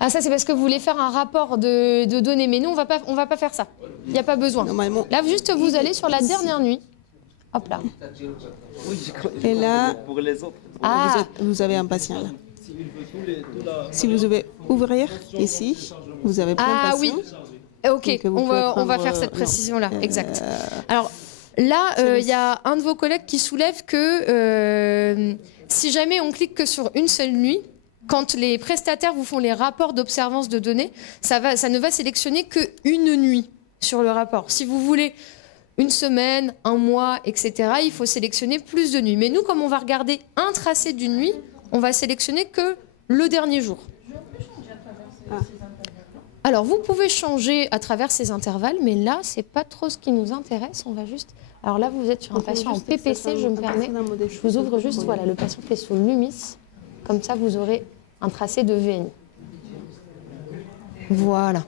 Ah, ça, c'est parce que vous voulez faire un rapport de données. Mais nous, on va pas faire ça. Il n'y a pas besoin. Normalement. Là, juste, vous allez sur la dernière nuit. Hop là. Et là, pour les autres. Ah, vous avez un patient là. Si vous devez ouvrir ici, vous avez plein de ah patients. oui. Ok, Donc, vous on va pouvez faire cette prendre, précision-là. Exact. Alors, là, il y a un de vos collègues qui soulève que si jamais on clique que sur une seule nuit, quand les prestataires vous font les rapports d'observance de données, ça ne va sélectionner qu'une nuit sur le rapport. Si vous voulez une semaine, un mois, etc., il faut sélectionner plus de nuits. Mais nous, comme on va regarder un tracé d'une nuit, on va sélectionner que le dernier jour. Alors, vous pouvez changer à travers ces intervalles, mais là, c'est pas trop ce qui nous intéresse. On va juste... Alors là, vous êtes sur un patient en PPC, je me permets. Je vous ouvre juste, voilà, le patient qui est sous Lumis. Comme ça, vous aurez un tracé de VNI. Voilà.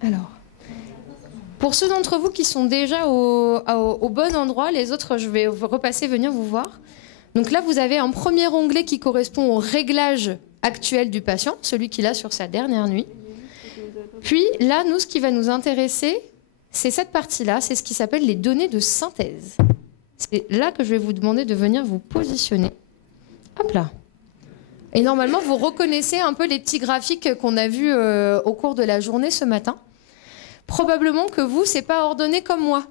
Alors, pour ceux d'entre vous qui sont déjà au bon endroit, les autres, je vais repasser, venir vous voir. Donc là, vous avez un premier onglet qui correspond au réglage actuel du patient, celui qu'il a sur sa dernière nuit. Puis là, nous, ce qui va nous intéresser, c'est cette partie-là, c'est ce qui s'appelle les données de synthèse. C'est là que je vais vous demander de venir vous positionner. Hop là. Et normalement, vous reconnaissez un peu les petits graphiques qu'on a vus au cours de la journée ce matin. Probablement que vous, c'est pas ordonné comme moi.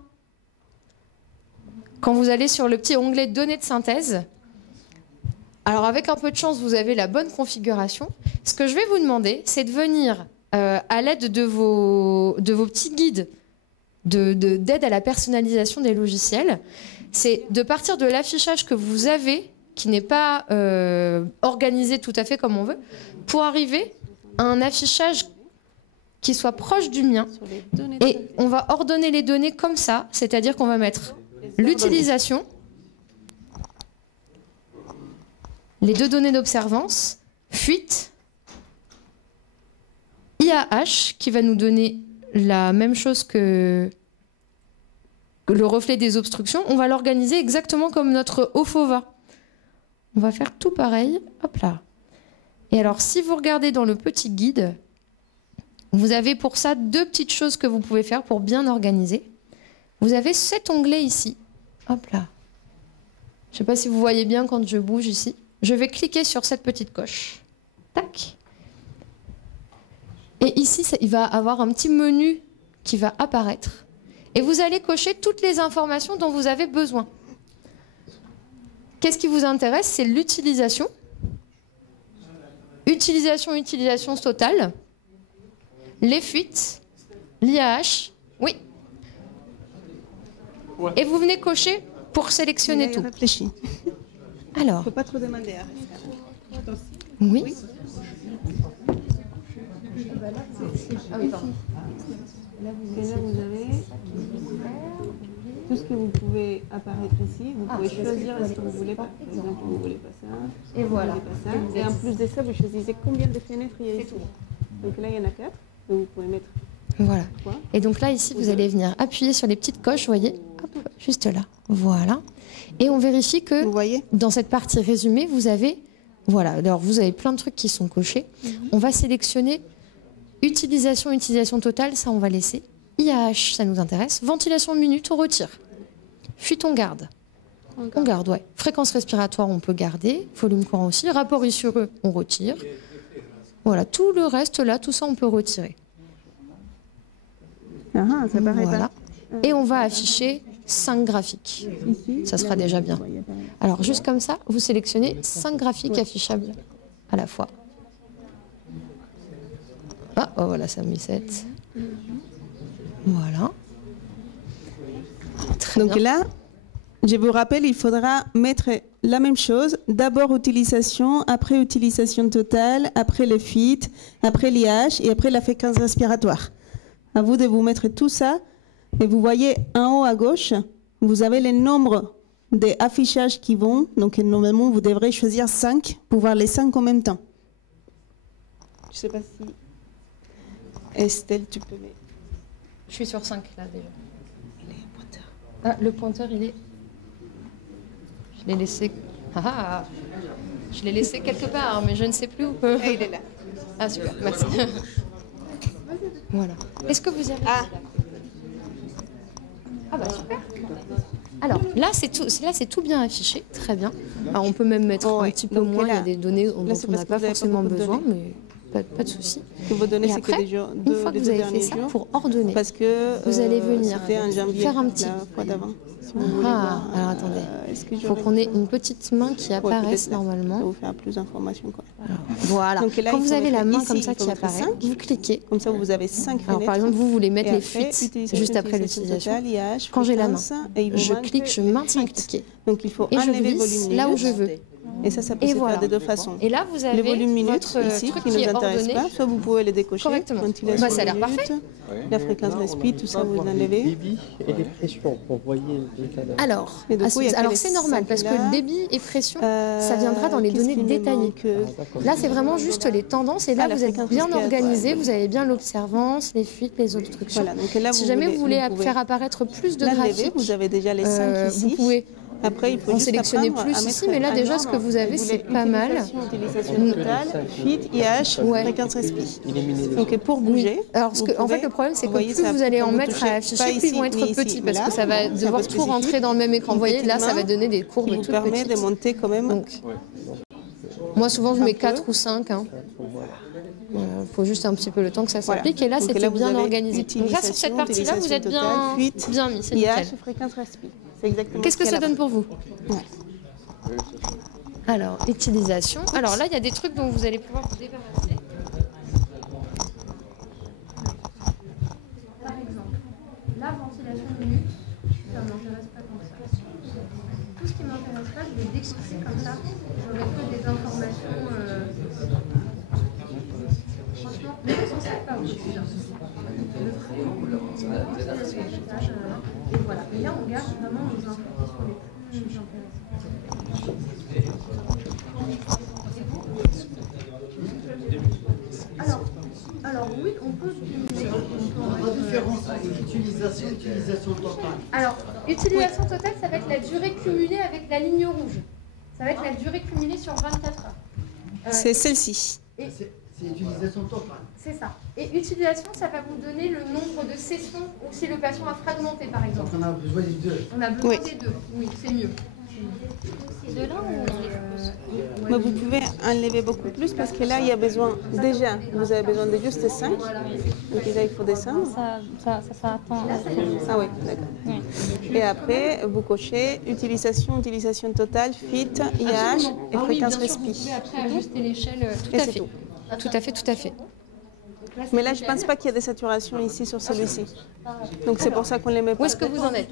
Quand vous allez sur le petit onglet données de synthèse, alors avec un peu de chance, vous avez la bonne configuration. Ce que je vais vous demander, c'est de venir à l'aide de vos petits guides d'aide à la personnalisation des logiciels, c'est de partir de l'affichage que vous avez, qui n'est pas organisé tout à fait comme on veut, pour arriver à un affichage qui soit proche du mien. Et on va ordonner les données comme ça, c'est-à-dire qu'on va mettre l'utilisation, les deux données d'observance, fuite, IAH, qui va nous donner la même chose que le reflet des obstructions. On va l'organiser exactement comme notre OFOVA. On va faire tout pareil. Hop là. Et alors, si vous regardez dans le petit guide, vous avez pour ça deux petites choses que vous pouvez faire pour bien organiser. Vous avez cet onglet ici. Hop là. Je ne sais pas si vous voyez bien quand je bouge ici. Je vais cliquer sur cette petite coche. Tac. Et ici, il va avoir un petit menu qui va apparaître. Et vous allez cocher toutes les informations dont vous avez besoin. Qu'est-ce qui vous intéresse? C'est l'utilisation. Utilisation totale. Les fuites. L'IAH. Oui. Ouais. Et vous venez cocher pour sélectionner tout. Réfléchis. Alors. Il ne faut pas trop demander. Oui. Ah oui, pardon. Là, vous avez tout ce que vous pouvez apparaître ici. Vous pouvez choisir ce que vous voulez pas. Par exemple, vous ne voulez pas ça. Et voilà. Pas ça. Et en plus de ça, vous choisissez combien de fenêtres il y a ici. Donc là, il y en a 4. Donc vous pouvez mettre. Voilà. 3. Et donc là, ici, vous allez venir appuyer sur les petites coches, vous voyez, hop, juste là. Voilà. Et on vérifie que vous voyez dans cette partie résumée, vous avez... Voilà. Alors, vous avez plein de trucs qui sont cochés. On va sélectionner utilisation totale, ça, on va laisser. IAH, ça nous intéresse. Ventilation minute, on retire. Fuite, on garde. On garde, ouais. Fréquence respiratoire, on peut garder. Volume courant aussi. Rapport issureux, on retire. Voilà. Tout le reste, là, tout ça, on peut retirer. Ah, ça paraît voilà. pas. Et on va afficher 5 graphiques. Ça sera déjà bien. Alors, juste comme ça, vous sélectionnez 5 graphiques affichables à la fois. Ah, oh, voilà, ça a mis 7. Voilà. Très Donc bien. là, je vous rappelle, il faudra mettre la même chose. D'abord utilisation, après utilisation totale, après le fuite, après l'IH et après la fréquence respiratoire. À vous de vous mettre tout ça. Et vous voyez en haut à gauche, vous avez les nombres des affichages qui vont. Donc normalement, vous devrez choisir 5 pour voir les 5 en même temps. Je ne sais pas si... Estelle, tu peux mettre... Je suis sur 5 là déjà. Il est pointeur. Ah, le pointeur, il est... Je l'ai laissé... Ah, je l'ai laissé quelque part, mais je ne sais plus où. Et il est là. Ah, super, merci. Voilà. Est-ce que vous avez... Ah bah super. Alors là c'est tout bien affiché, très bien. Alors on peut même mettre un petit peu moins, il y a des données dont on n'a pas forcément besoin, mais pas de souci. Vos données, c'est que après, une fois que vous avez fait ça, pour ordonner, parce que vous allez venir faire un petit... la fois d'avant. Alors attendez, il faut qu'on ait une petite main qui apparaisse normalement. Ça vous faire plus d'informations. Voilà. Donc, quand vous avez la main comme ça qui apparaît, vous cliquez. Comme ça, vous avez 5 fenêtres. Alors par exemple, vous voulez mettre les fuites juste après l'utilisation. Quand j'ai la main, je clique, je maintiens cliquer. Donc il faut et je enlever le volume glisse là où je veux. Et ça peut se faire de deux façons. Et là, vous avez le volume minute votre ici truc qui ne nous intéresse pas. Soit vous pouvez le décocher. Correctement. Ventilation Ça a l'air minute, parfait. La fréquence respire, tout ça, vous enlevez. Débit et les pressions pour voyer l'état d'âme. Alors, coup, c'est normal parce que le débit et pression, ça viendra dans les données détaillées. Là, c'est vraiment juste les tendances et là, vous êtes bien organisé, vous avez bien l'observance, les fuites, les obstructions. Si jamais vous voulez faire apparaître plus de graphiques, vous avez déjà les 5 ici. Vous pouvez en sélectionner plus ici, mais là déjà ce que vous avez c'est pas mal. Utilisation totale, fit, IH, fréquence respi. Donc pour bouger. Alors en fait le problème c'est que plus vous allez en mettre à afficher, plus ils vont être petits parce que ça va devoir tout rentrer dans le même écran. Vous voyez là ça va donner des courbes toutes petites. Permet de monter quand même. Moi souvent je mets 4 ou 5. Il faut juste un petit peu le temps que ça s'applique et là c'était bien organisé. Donc là sur cette partie-là vous êtes bien mis, c'est nickel. Fréquence respi. Qu'est-ce que ça donne pour vous? Alors, utilisation. Alors là, il y a des trucs dont vous allez pouvoir vous débarrasser. Par exemple, la ventilation minute, ça ne m'intéresse pas comme ça. Tout ce qui ne m'intéresse pas, je vais découper comme ça. J'aurai que des informations... Franchement, ne vous en savez pas où je suis. Et voilà. Et là, on garde vraiment les infos qui sont les plus intéressantes. Alors oui, on peut cumuler. La différence entre utilisation totale. Alors, utilisation totale, ça va être la durée cumulée avec la ligne rouge. Ça va être la durée cumulée sur 24 heures. C'est celle-ci. C'est utilisation totale. C'est ça. Et utilisation, ça va vous donner le nombre de sessions ou si le patient a fragmenté, par exemple. Donc on a besoin des deux. On a besoin des deux. Oui, c'est mieux. C'est de là ou on enlève plus? Mais vous pouvez enlever beaucoup plus parce que là, il y a besoin, déjà, vous avez besoin de juste 5. Donc déjà, il faut descendre. Ça attend. Ah oui, d'accord. Et après, vous cochez utilisation totale, fit, IH et fréquence respi. Vous pouvez après ajuster l'échelle. Tout à fait. Tout à fait. Mais là, je ne pense pas qu'il y a des saturations ici sur celui-ci. Donc c'est pour ça qu'on les met pas. Où est-ce que vous en êtes?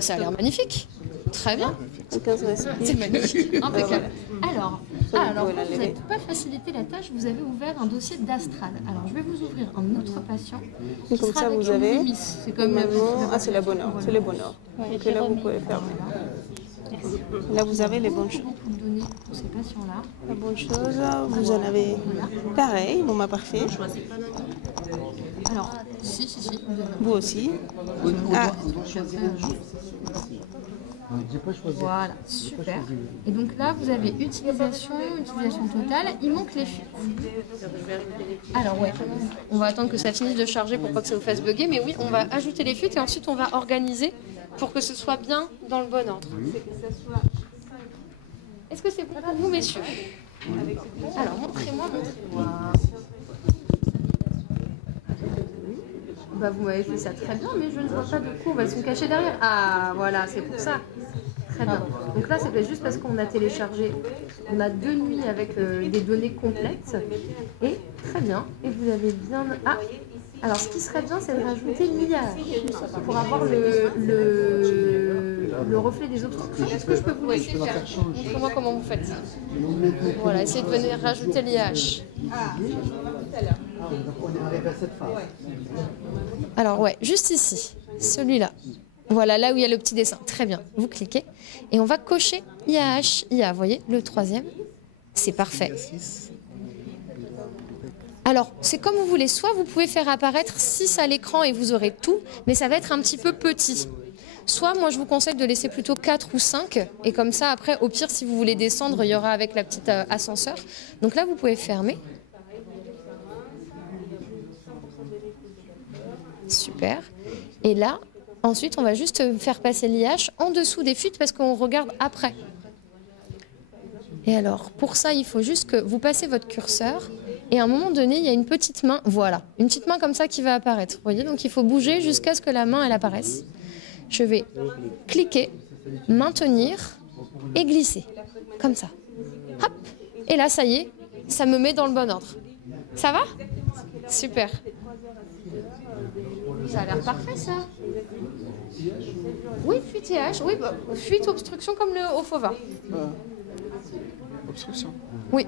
Ça a l'air magnifique. Très bien. C'est magnifique. Impeccable. Alors, pour vous n'avez pas facilité la tâche, vous avez ouvert un dossier d'Astral. Alors, je vais vous ouvrir un autre patient. Et comme ça, vous avez. C'est comme c'est la bonne ordre. C'est le bon ordre. Donc là, vous pouvez faire. Là, vous avez les bonnes choses. Donner pour ces patients-là. La bonne chose, vous en avez pareil, bon, parfait. Alors, si. Vous aussi. Voilà, super. Et donc là, vous avez utilisation totale. Il manque les fuites. Alors on va attendre que ça finisse de charger pour pas que ça vous fasse bugger. Mais oui, on va ajouter les fuites et ensuite on va organiser pour que ce soit bien dans le bon ordre. Est-ce que c'est bon pour vous, messieurs? Alors, montrez-moi. Vous m'avez fait ça très bien, mais je ne vois pas de courbes, elles sont cachées derrière. Ah, voilà, c'est pour ça. Très bien. Donc là, c'est juste parce qu'on a téléchargé, on a 2 nuits avec des données complètes. Et très bien. Et vous avez bien... Ah, alors ce qui serait bien, c'est de rajouter l'IAH pour avoir le reflet des obstructions. Est-ce que je peux vous laisser faire? Montrez-moi comment vous faites. Voilà, essayez de venir rajouter l'IAH. Alors juste ici, celui-là. Voilà, là où il y a le petit dessin. Très bien. Vous cliquez et on va cocher IAH, IA. Vous voyez, le 3e. C'est parfait. Alors, c'est comme vous voulez. Soit vous pouvez faire apparaître 6 à l'écran et vous aurez tout, mais ça va être un petit peu petit. Soit moi je vous conseille de laisser plutôt 4 ou 5 et comme ça après au pire si vous voulez descendre il y aura avec la petite ascenseur. Donc là vous pouvez fermer. Super. Et là ensuite on va juste faire passer l'IH en dessous des fuites parce qu'on regarde après. Et alors pour ça il faut juste que vous passez votre curseur et à un moment donné il y a une petite main, voilà, une petite main comme ça qui va apparaître. Vous voyez, donc il faut bouger jusqu'à ce que la main elle apparaisse. Je vais cliquer, maintenir et glisser, comme ça. Hop. Et là, ça y est, ça me met dans le bon ordre. Ça va? Super. Ça a l'air parfait, ça. Oui, fuite IH, oui, bah, fuite obstruction comme au FOVA. Obstruction. Oui,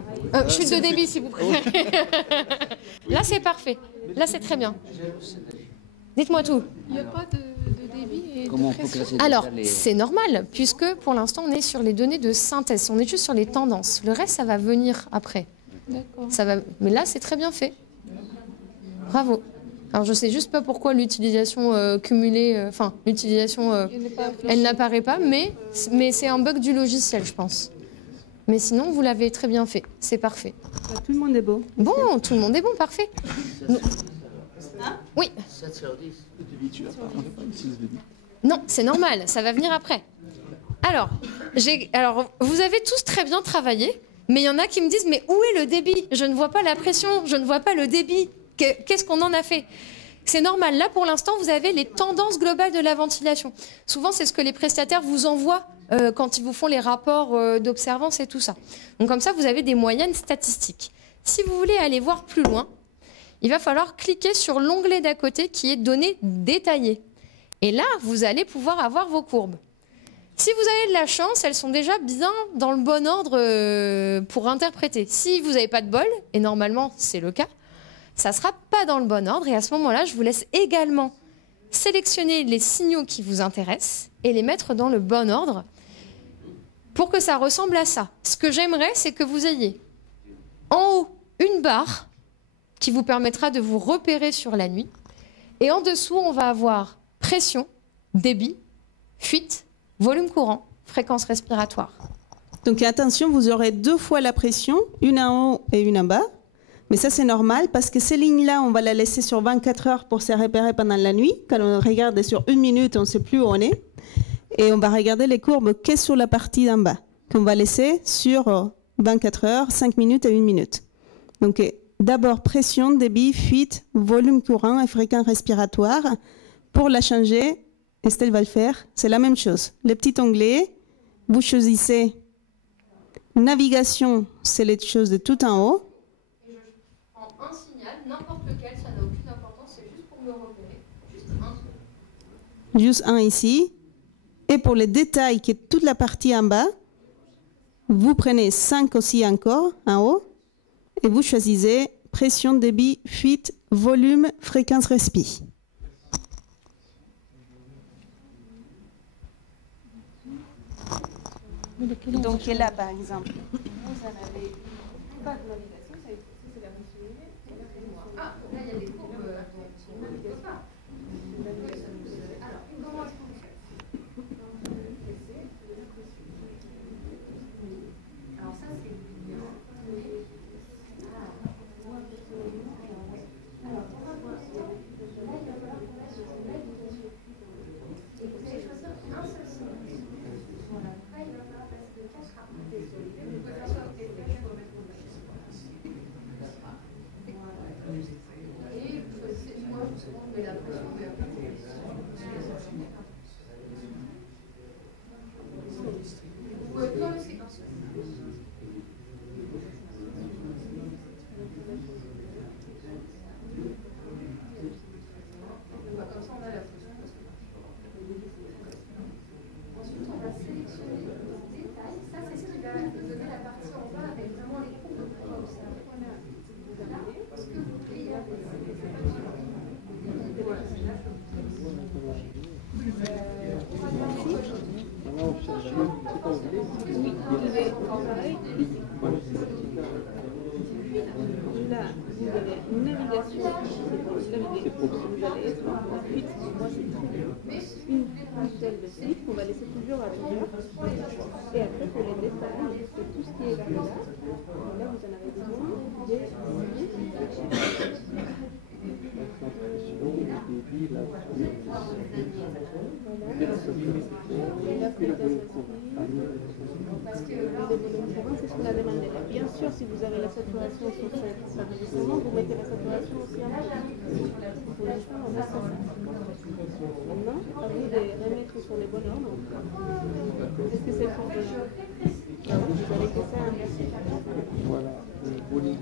chute de débit si vous préférez. Là, c'est parfait. Là, c'est très bien. Dites-moi tout. Il n'y a pas de débit et Comment de on peut pression. classer Alors, les... c'est normal, puisque pour l'instant, on est sur les données de synthèse. On est juste sur les tendances. Le reste, ça va venir après. D'accord. Ça va... Mais là, c'est très bien fait. Bravo. Alors, je sais juste pas pourquoi l'utilisation cumulée... Enfin, l'utilisation... elle n'apparaît pas, mais c'est un bug du logiciel, je pense. Mais sinon, vous l'avez très bien fait. C'est parfait. Tout le monde est beau. Bon, tout le monde est bon, parfait. Oui. 7 sur 10. Le débit, tu l'as pas. On n'a pas ici le débit. Non, c'est normal, ça va venir après. Alors, vous avez tous très bien travaillé, mais il y en a qui me disent, mais où est le débit? Je ne vois pas la pression, je ne vois pas le débit. Qu'est-ce qu'on en a fait? C'est normal, là pour l'instant, vous avez les tendances globales de la ventilation. Souvent, c'est ce que les prestataires vous envoient quand ils vous font les rapports d'observance et tout ça. Donc comme ça, vous avez des moyennes statistiques. Si vous voulez aller voir plus loin, il va falloir cliquer sur l'onglet d'à côté qui est données détaillées. Et là, vous allez pouvoir avoir vos courbes. Si vous avez de la chance, elles sont déjà bien dans le bon ordre pour interpréter. Si vous n'avez pas de bol, et normalement c'est le cas, ça ne sera pas dans le bon ordre. Et à ce moment-là, je vous laisse également sélectionner les signaux qui vous intéressent et les mettre dans le bon ordre pour que ça ressemble à ça. Ce que j'aimerais, c'est que vous ayez en haut une barre qui vous permettra de vous repérer sur la nuit. Et en dessous, on va avoir pression, débit, fuite, volume courant, fréquence respiratoire. Donc attention, vous aurez 2 fois la pression, une en haut et une en bas. Mais ça, c'est normal parce que ces lignes-là, on va la laisser sur 24 heures pour se repérer pendant la nuit. Quand on regarde sur 1 minute, on ne sait plus où on est. Et on va regarder les courbes que sur la partie d'en bas, qu'on va laisser sur 24 heures, 5 minutes et 1 minute. Donc d'abord, pression, débit, fuite, volume courant et fréquence respiratoire. Pour la changer, Estelle va le faire, c'est la même chose. Les petits onglets, vous choisissez navigation, c'est les choses de tout en haut. Et je prends un signal, n'importe lequel, ça n'a aucune importance, c'est juste pour me repérer. Juste un. Juste un ici. Et pour les détails, qui est toute la partie en bas, vous prenez 5 aussi encore en haut et vous choisissez pression, débit, fuite, volume, fréquence respi. Donc là, par exemple, vous en avez pas de navigation, c'est la Ah, là, il y a des courbes. Alors, ça, c'est seul le slip qu'on va laisser toujours à l'intérieur. Et après, pour les détails, c'est tout ce qui est là. Là, vous en avez besoin des c'est ce qu'on a demandé. Bien sûr, si vous avez la saturation sur cet enregistrement, vous mettez la saturation aussi en bas. Pour l'instant, on a ça. Maintenant, à vous de remettre sur les bons ordres. Est-ce que c'est le bon ordre? Vous allez laisser un merci. Voilà, le bowling.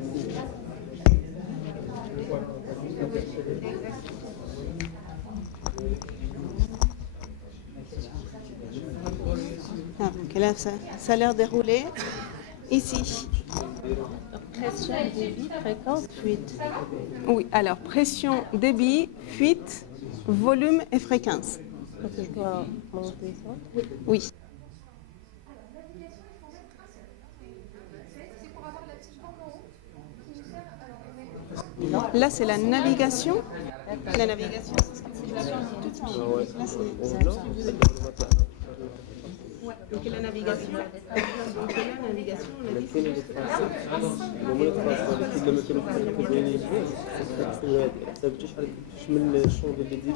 Ah, donc là, ça a l'air déroulé. Ici. Pression, débit, fréquence, fuite. Oui, alors pression, débit, fuite, volume et fréquence. Donc je dois monter ça. Oui. Là, c'est la navigation. La navigation, c'est ce que vous avez tout de suite. Là, c'est donc la navigation. Donc la navigation, on a dit c'est juste من الشغل اللي ديري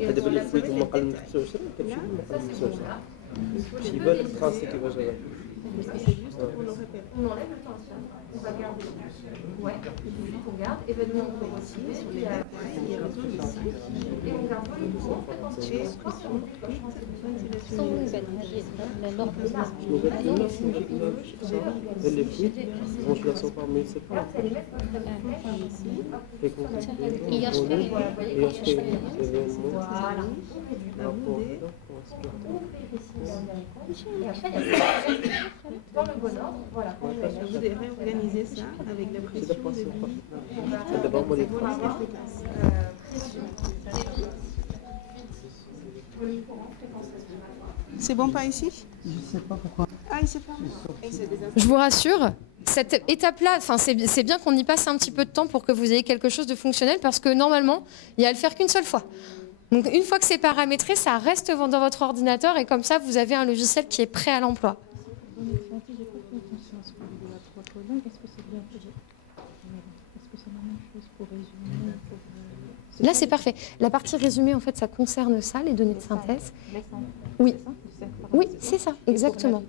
هذا دابا اللي فويت هما قل من 25 كتمشي لما قل من 25 شي بالك تراسي كيفاش غادي parce que c'est juste pour le repérer. On enlève le tension, on va garder. Ouais, on garde événement courant aussi, sur les détails, Il y a besoin ici. et on garde le courant. Et pression, fuite, ventilation. Sans nouvelle, la norme de la شنو قلت لنا اللي فويت فونتيلاسيون بارمي سي با Il y a ce que Et après, il y a dans le bon ordre, voilà. Vous devez réorganiser ça avec la pression de vie. d'abord moi les Pour avoir pression, volume courant, fréquence respiratoire. C'est bon par ici? Je ne sais pas pourquoi. Ah, il s'est fermé. Je vous rassure, cette étape-là, c'est bien qu'on y passe un petit peu de temps pour que vous ayez quelque chose de fonctionnel parce que normalement, il y a à le faire qu'une seule fois. Donc une fois que c'est paramétré, ça reste dans votre ordinateur et comme ça, vous avez un logiciel qui est prêt à l'emploi. Là, c'est parfait. La partie résumée, en fait, ça concerne ça, les données de synthèse. Oui, oui, c'est ça, exactement.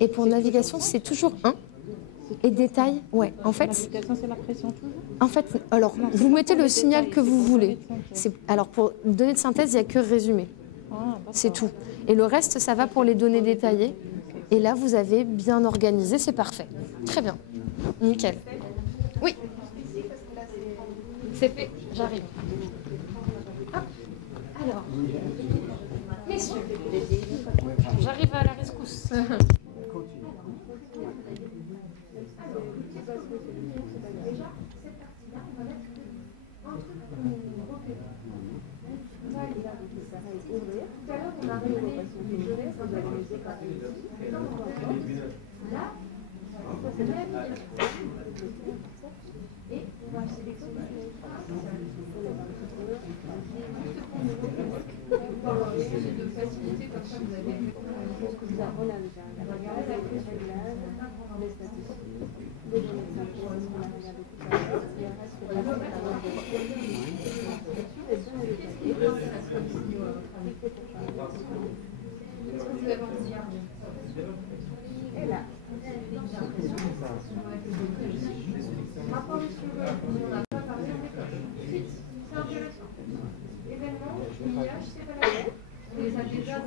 Et pour navigation, c'est toujours 1. Et détail, ouais. En fait, alors, vous mettez le signal que vous voulez. Alors, pour données de synthèse, il n'y a que résumé. C'est tout. Et le reste, ça va pour les données détaillées. Et là, vous avez bien organisé, c'est parfait. Très bien. Nickel. Oui. C'est fait, j'arrive. Hop. Alors, messieurs, j'arrive à la rescousse.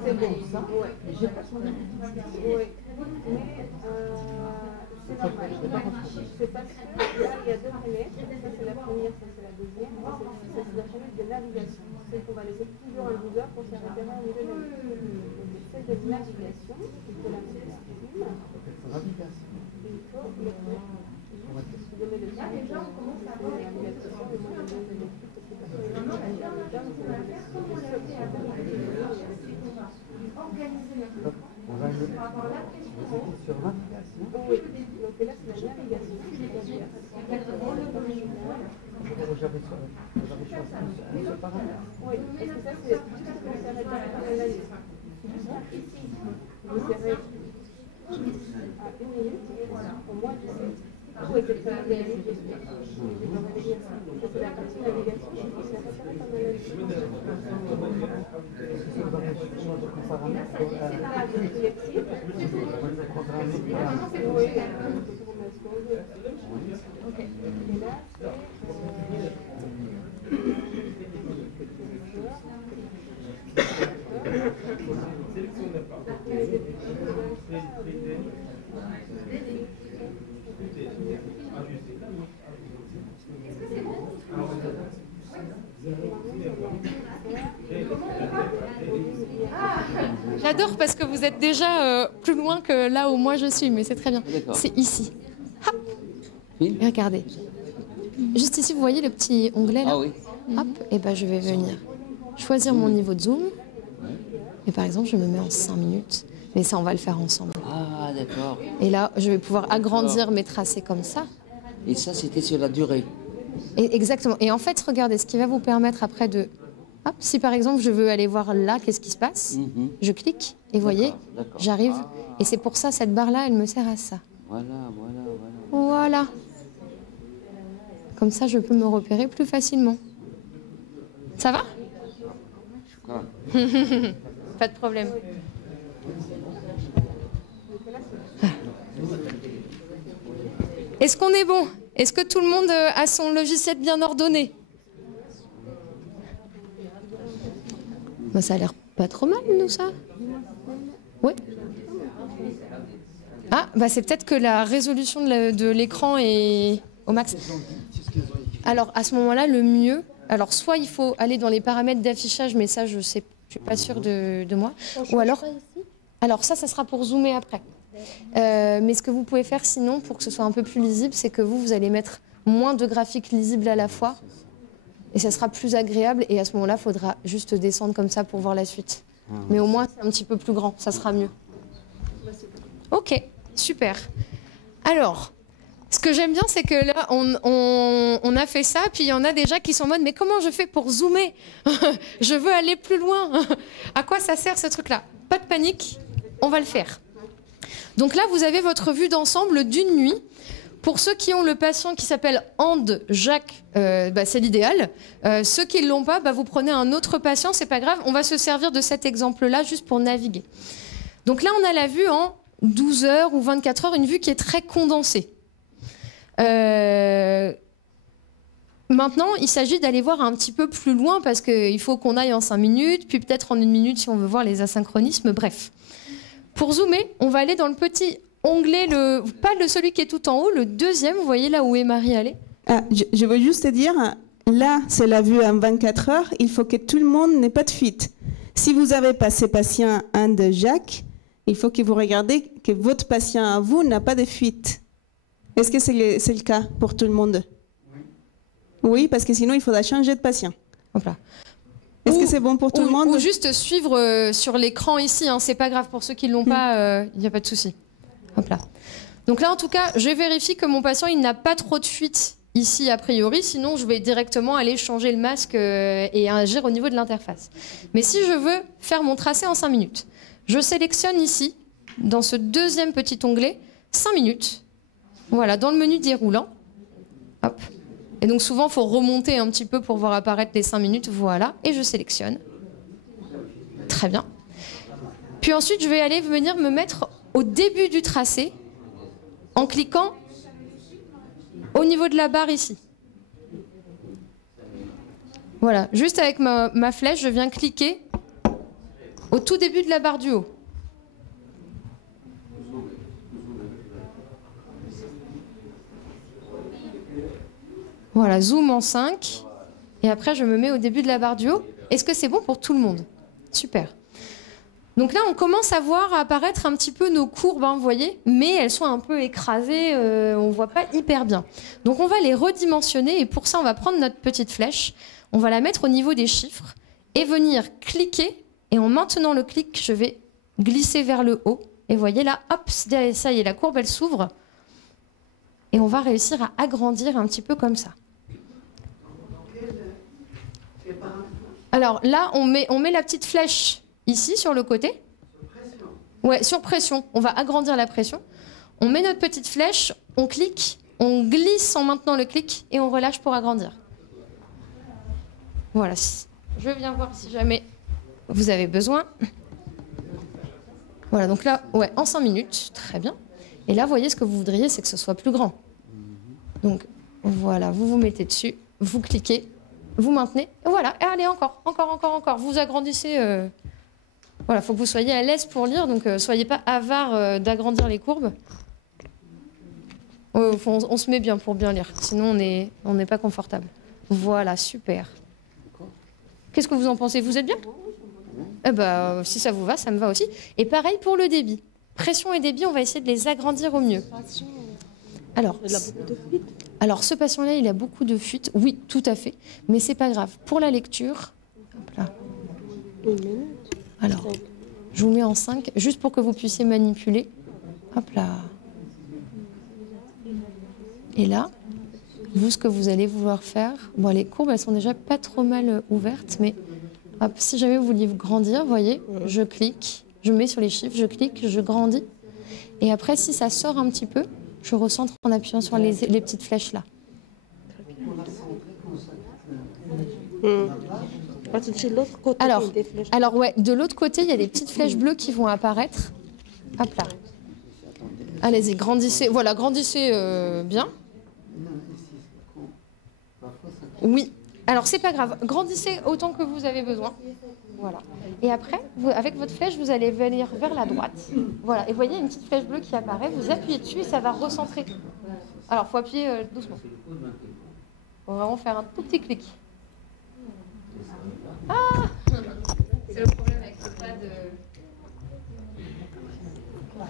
C'est bon, ça? Ouais. J'ai pas son nom. Oui. Mais c'est normal. C'est parce que là, il y a deux fenêtres. Ça, c'est la première, ça, c'est la deuxième. Ça, c'est la fenêtre de navigation. C'est qu'on va laisser toujours un buzzer pour se repérer au milieu de la celle de navigation. Il faut la mettre sur une. Il faut le faire. Je vais le faire. Déjà, on commence à avoir la navigation. Le moins de l'équipe. On va avoir la pression sur navigation. Oui, donc là c'est la navigation. J'avais choisi ce paramètre. Oui, parce que ça c'est juste J'adore parce que vous êtes déjà plus loin que là où moi je suis, mais c'est très bien. C'est ici. Hop. Et regardez. Juste ici, vous voyez le petit onglet là? Ah oui. Hop, et ben je vais venir choisir mon niveau de zoom. Et par exemple, je me mets en 5 minutes. Mais ça, on va le faire ensemble. Ah, d'accord. Et là, je vais pouvoir agrandir mes tracés comme ça. Et ça, c'était sur la durée. Et exactement. Et en fait, regardez, ce qui va vous permettre après de... Hop, si par exemple, je veux aller voir là, qu'est-ce qui se passe, je clique et vous voyez, j'arrive. Et c'est pour ça, cette barre-là, elle me sert à ça. Voilà. Voilà. Comme ça, je peux me repérer plus facilement. Ça va? Pas de problème. Est-ce qu'on est bon? Est-ce que tout le monde a son logiciel bien ordonné? Ben, ça a l'air pas trop mal, nous, ça. Oui. Ah, bah c'est peut-être que la résolution de l'écran est au max. Alors, à ce moment-là, le mieux... Alors, soit il faut aller dans les paramètres d'affichage, mais ça, je ne suis pas sûre de moi. Ou alors... Alors, ça sera pour zoomer après. Mais ce que vous pouvez faire sinon, pour que ce soit un peu plus lisible, c'est que vous allez mettre moins de graphiques lisibles à la fois. Et ça sera plus agréable. Et à ce moment-là, il faudra juste descendre comme ça pour voir la suite. Mais au moins, c'est un petit peu plus grand. Ça sera mieux. Ok, super. Alors, ce que j'aime bien, c'est que là, on a fait ça. Puis il y en a déjà qui sont en mode, mais comment je fais pour zoomer? Je veux aller plus loin. À quoi ça sert ce truc-là? Pas de panique, on va le faire. Donc là, vous avez votre vue d'ensemble d'une nuit. Pour ceux qui ont le patient qui s'appelle And Jacques, c'est l'idéal. Ceux qui ne l'ont pas, vous prenez un autre patient, c'est pas grave. On va se servir de cet exemple-là juste pour naviguer. Donc là, on a la vue en 12 heures ou 24 heures, une vue qui est très condensée. Maintenant, il s'agit d'aller voir un petit peu plus loin parce qu'il faut qu'on aille en 5 minutes, puis peut-être en 1 minute si on veut voir les asynchronismes, bref. Pour zoomer, on va aller dans le petit onglet, pas celui qui est tout en haut, le deuxième, vous voyez là où est Marie allée. Je veux juste te dire, là, c'est la vue en 24 heures, il faut que tout le monde n'ait pas de fuite. Si vous avez passé patient And Jacques, il faut que vous regardez que votre patient à vous n'a pas de fuite. Est-ce que c'est le cas pour tout le monde? Oui, parce que sinon, il faudra changer de patient. Voilà. Est-ce que c'est bon pour tout le monde? Ou juste suivre sur l'écran ici, hein, c'est pas grave pour ceux qui ne l'ont pas, il n'y a pas de souci. Hop là. Donc là, en tout cas, je vérifie que mon patient il n'a pas trop de fuite ici a priori, sinon je vais directement aller changer le masque et agir au niveau de l'interface. Mais si je veux faire mon tracé en 5 minutes, je sélectionne ici, dans ce deuxième petit onglet, 5 minutes. Voilà, dans le menu déroulant. Hop. Et donc souvent, il faut remonter un petit peu pour voir apparaître les 5 minutes. Voilà, et je sélectionne. Très bien. Puis ensuite, je vais aller venir me mettre au début du tracé en cliquant au niveau de la barre ici. Voilà, juste avec ma flèche, je viens cliquer au tout début de la barre du haut. Voilà, zoom en 5. Et après, je me mets au début de la barre du haut. Est-ce que c'est bon pour tout le monde? Super. Donc là, on commence à voir apparaître un petit peu nos courbes, hein, vous voyez, mais elles sont un peu écrasées, on ne voit pas hyper bien. Donc on va les redimensionner et pour ça, on va prendre notre petite flèche, on va la mettre au niveau des chiffres et venir cliquer. Et en maintenant le clic, je vais glisser vers le haut. Et vous voyez là, hop, ça y est, la courbe, elle s'ouvre. Et on va réussir à agrandir un petit peu comme ça. Alors là, on met la petite flèche ici sur le côté. Ouais, sur pression. On va agrandir la pression. On met notre petite flèche, on clique, on glisse en maintenant le clic et on relâche pour agrandir. Voilà. Je viens voir si jamais vous avez besoin. Voilà, donc là, ouais, en 5 minutes, très bien. Et là, vous voyez, ce que vous voudriez, c'est que ce soit plus grand. Donc, voilà, vous vous mettez dessus, vous cliquez, vous maintenez, et voilà, et allez, encore. Vous agrandissez. Voilà, il faut que vous soyez à l'aise pour lire, donc soyez pas avare d'agrandir les courbes. On se met bien pour bien lire, sinon on n'est pas confortable. Voilà, super. Qu'est-ce que vous en pensez? Vous êtes bien? Eh ben, si ça vous va, ça me va aussi. Et pareil pour le débit. Pression et débit, on va essayer de les agrandir au mieux. Alors, ce patient-là, il a beaucoup de fuites. Oui, tout à fait. Mais c'est pas grave. Pour la lecture, hop là. Alors, je vous mets en 5, juste pour que vous puissiez manipuler. Hop là. Et là, vous, ce que vous allez vouloir faire... Bon, les courbes, elles sont déjà pas trop mal ouvertes, mais hop, si jamais vous vouliez grandir, vous voyez, je clique, je mets sur les chiffres, je clique, je grandis. Et après, si ça sort un petit peu, je recentre en appuyant sur les petites flèches là. Alors ouais, de l'autre côté, il y a des petites flèches bleues qui vont apparaître. Hop là. Allez-y, grandissez. Voilà, grandissez bien. Oui. Alors c'est pas grave. Grandissez autant que vous avez besoin. Voilà. Et après, avec votre flèche, vous allez venir vers la droite. Voilà. Et vous voyez une petite flèche bleue qui apparaît. Vous appuyez dessus et ça va recentrer. Alors, il faut appuyer doucement. Il faut vraiment faire un tout petit clic. Ah! C'est le problème avec le pad. Oui.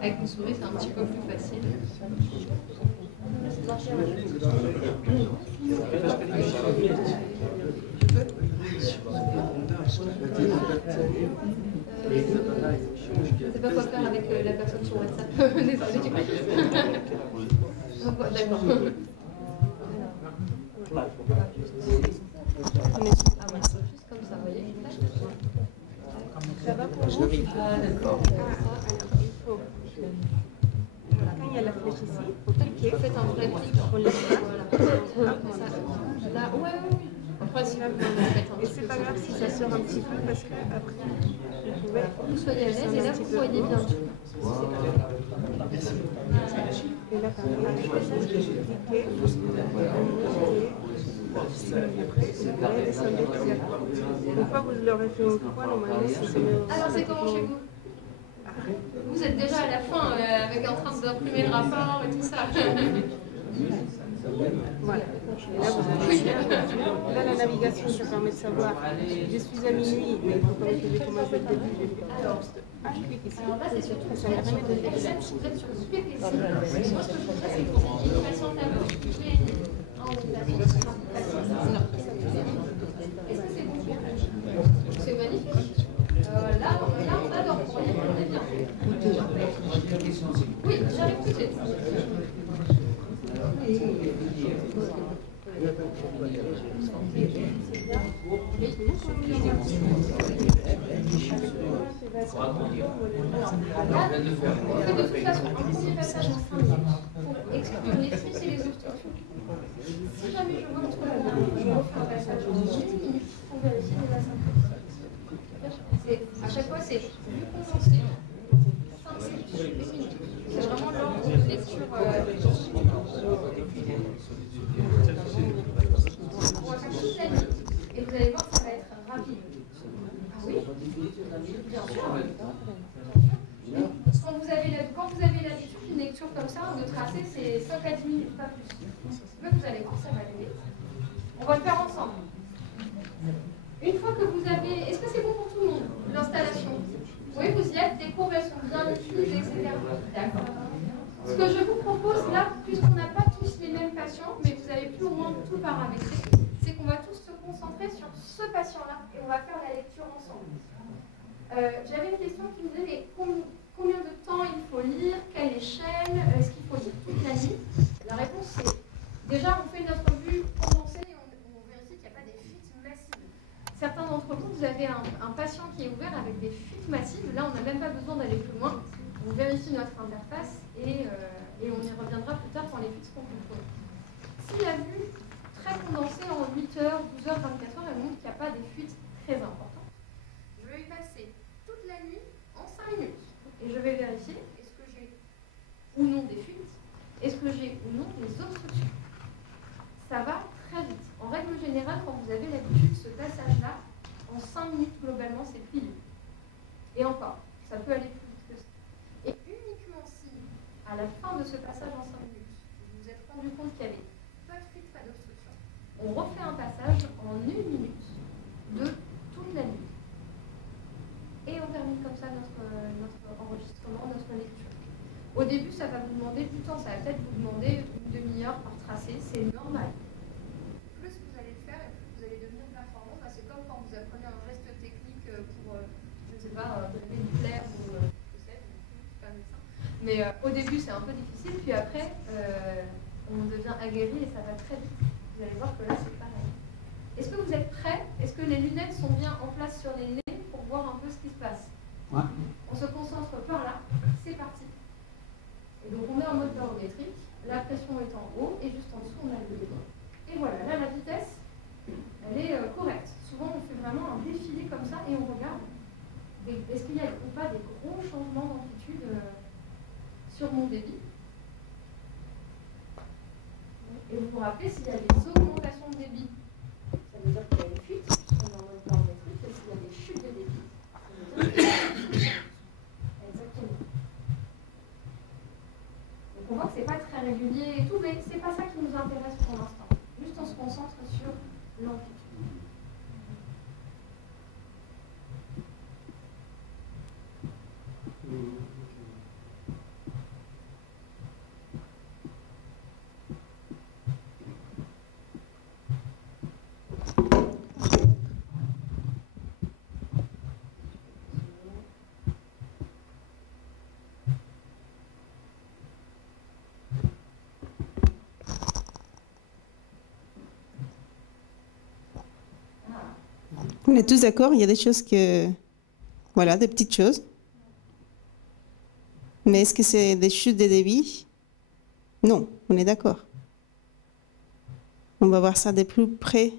Avec une souris, c'est un petit peu plus facile. C'est pas quoi faire avec la personne sur WhatsApp. Désolée. D'accord. Ah ouais, juste comme ça, vous voyez. Ça va pour vous? D'accord. Quand il y a la flèche ici, il faut cliquer. Faites un vrai clic. Voilà. Là, ouais. Après, si et c'est pas grave si ça sort un petit peu parce que après, vous soyez à l'aise et là vous voyez bien. Et là, quand on a cliqué, après, descendez petit à petit. Une fois que vous l'aurez fait une fois, normalement, alors c'est comment chez vous? Vous êtes déjà à la fin, avec en train d'imprimer le rapport et tout ça. Voilà. Et là, vous avez là, la navigation, ça permet de savoir. Je suis à minuit, mais comme je l'ai commencé au début, j'ai juste un clic ici. Ça n'a rien de Vous êtes sur le PPC. Moi, ce que je voudrais, c'est que vous ayez une patiente à vous. Est-ce que c'est bon? C'est magnifique. Là, on adore. On est bien. Oui, j'arrive tout de suite. De toute façon, un premier passage en 5 minutes pour exclure les fuites et les obstructions. Si jamais je vois que tout va bien, je refais un passage en 10 minutes pour vérifier les asymptotes. À chaque fois, c'est plus condensé. 5 minutes. C'est vraiment l'ordre de lecture. On va faire toute la nuit et vous allez voir, ça va être rapide. Ah oui? Bien sûr. Parce que quand vous avez l'habitude d'une lecture comme ça, de tracé, c'est 5 à 10 minutes, pas plus. Mais vous allez voir, ça va aller vite. On va le faire ensemble. Une fois que vous avez... Est-ce que c'est bon pour tout le monde, l'installation? Oui, vous y êtes, des courbes, elles sont bien utilisées, etc. D'accord. Ce que je vous propose là, puisqu'on n'a pas tous les mêmes patients, mais vous avez plus ou moins tout paramétré, c'est qu'on va tous se concentrer sur ce patient-là et on va faire la lecture ensemble. J'avais une question qui me disait mais combien de temps il faut lire, quelle échelle, est-ce qu'il faut lire toute la nuit? La réponse c'est, déjà on fait notre vue condensée et on vérifie qu'il n'y a pas des fuites patient qui est ouvert avec des fuites massives, là on n'a même pas besoin d'aller plus loin. On vérifie notre interface et on y reviendra plus tard quand les fuites seront contrôlées. Si la vue très condensée en 8 heures, 12 heures, 24 heures, elle montre qu'il n'y a pas des fuites très importantes, je vais y passer toute la nuit en 5 minutes. Et je vais vérifier est-ce que j'ai ou non des fuites, est-ce que j'ai ou non des obstructions. Ça va très vite. En règle générale, quand vous avez l'habitude, ce passage-là, en 5 minutes, globalement, c'est plié. Et encore, ça peut aller plus vite que ça. Et uniquement si, à la fin de ce passage en 5 minutes, vous vous êtes rendu compte qu'il y avait pas de fuite, pas d'obstruction, on refait un passage en 1 minute de toute la nuit. Et on termine comme ça notre enregistrement, notre lecture. Au début, ça va vous demander du temps, ça va peut-être vous demander une demi-heure par tracé, c'est normal. Plus vous allez le faire et plus vous allez devenir performant, c'est comme quand vous apprenez un geste technique pour, je ne sais pas, lever une fleur ou je sais, je ne suis pas médecin. Mais au début, c'est un peu difficile, puis après, on devient aguerri et ça va très vite. Vous allez voir que là, c'est pareil. Est-ce que vous êtes prêts? Est-ce que les lunettes sont bien en place sur les nez pour voir un peu ce qui se passe? Ouais. On se concentre par là, c'est parti. Et donc on est en mode barométrique, la pression est en haut et juste en dessous on a le débat. Et voilà, là la vitesse, elle est correcte. Souvent on fait vraiment un défilé comme ça et on regarde. Est-ce qu'il y a ou pas des gros changements d'amplitude sur mon débit? Et vous vous rappelez, s'il y a des augmentations de débit, ça veut dire qu'il y a des fuites, on est en mode barométrique, et s'il y a des chutes de débit, ça veut dire qu'il y a des fuites. Exactement. Donc on voit que c'est pas très régulier et tout, mais c'est pas ça qui nous intéresse pour l'instant. Juste on se concentre sur l'amplitude. On est tous d'accord, il y a des choses que... Voilà, des petites choses. Mais est-ce que c'est des chutes de débit? Non, on est d'accord. On va voir ça de plus près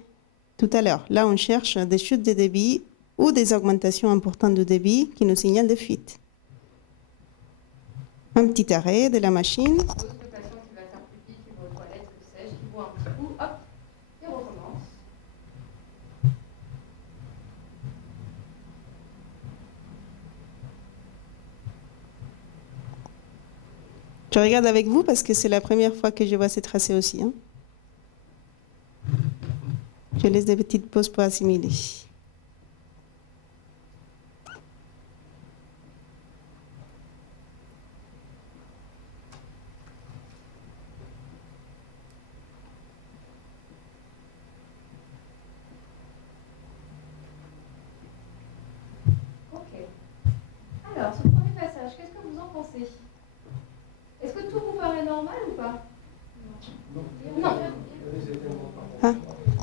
tout à l'heure. Là, on cherche des chutes de débit ou des augmentations importantes de débit qui nous signalent des fuites. Un petit arrêt de la machine. Le patient qui va faire pipi, qui va aux toilettes, qui sèche, qui boit un petit coup, hop, et recommence. Je regarde avec vous parce que c'est la première fois que je vois ces tracés aussi. Hein. Je laisse des petites pauses pour assimiler. Ok. Alors, ce premier passage, qu'est-ce que vous en pensez? Est-ce que tout vous paraît normal ou pas? Non. Ah.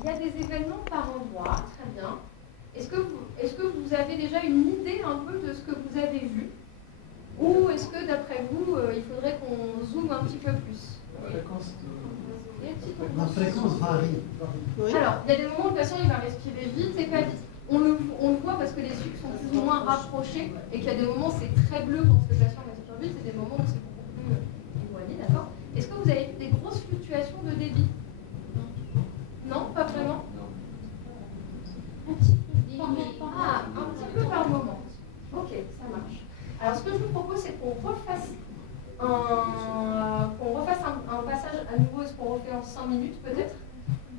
Il y a des événements par endroit, très bien. Est-ce que vous avez déjà une idée un peu de ce que vous avez vu? Ou est-ce que d'après vous, il faudrait qu'on zoome un petit peu plus? La fréquence varie. Oui. Alors, il y a des moments où le patient il va respirer vite et pas vite. On le voit parce que les sucres sont plus ou moins rapprochés et qu'il y a des moments où c'est très bleu quand le patient respire vite et des moments où c'est beaucoup plus éloigné, d'accord? Est-ce que vous avez vu des grosses fluctuations de débit? Non, pas vraiment? Un petit peu par moment. Ok, ça marche. Alors, ce que je vous propose, c'est qu'on refasse un passage à nouveau, ce qu'on refait en 5 minutes peut-être.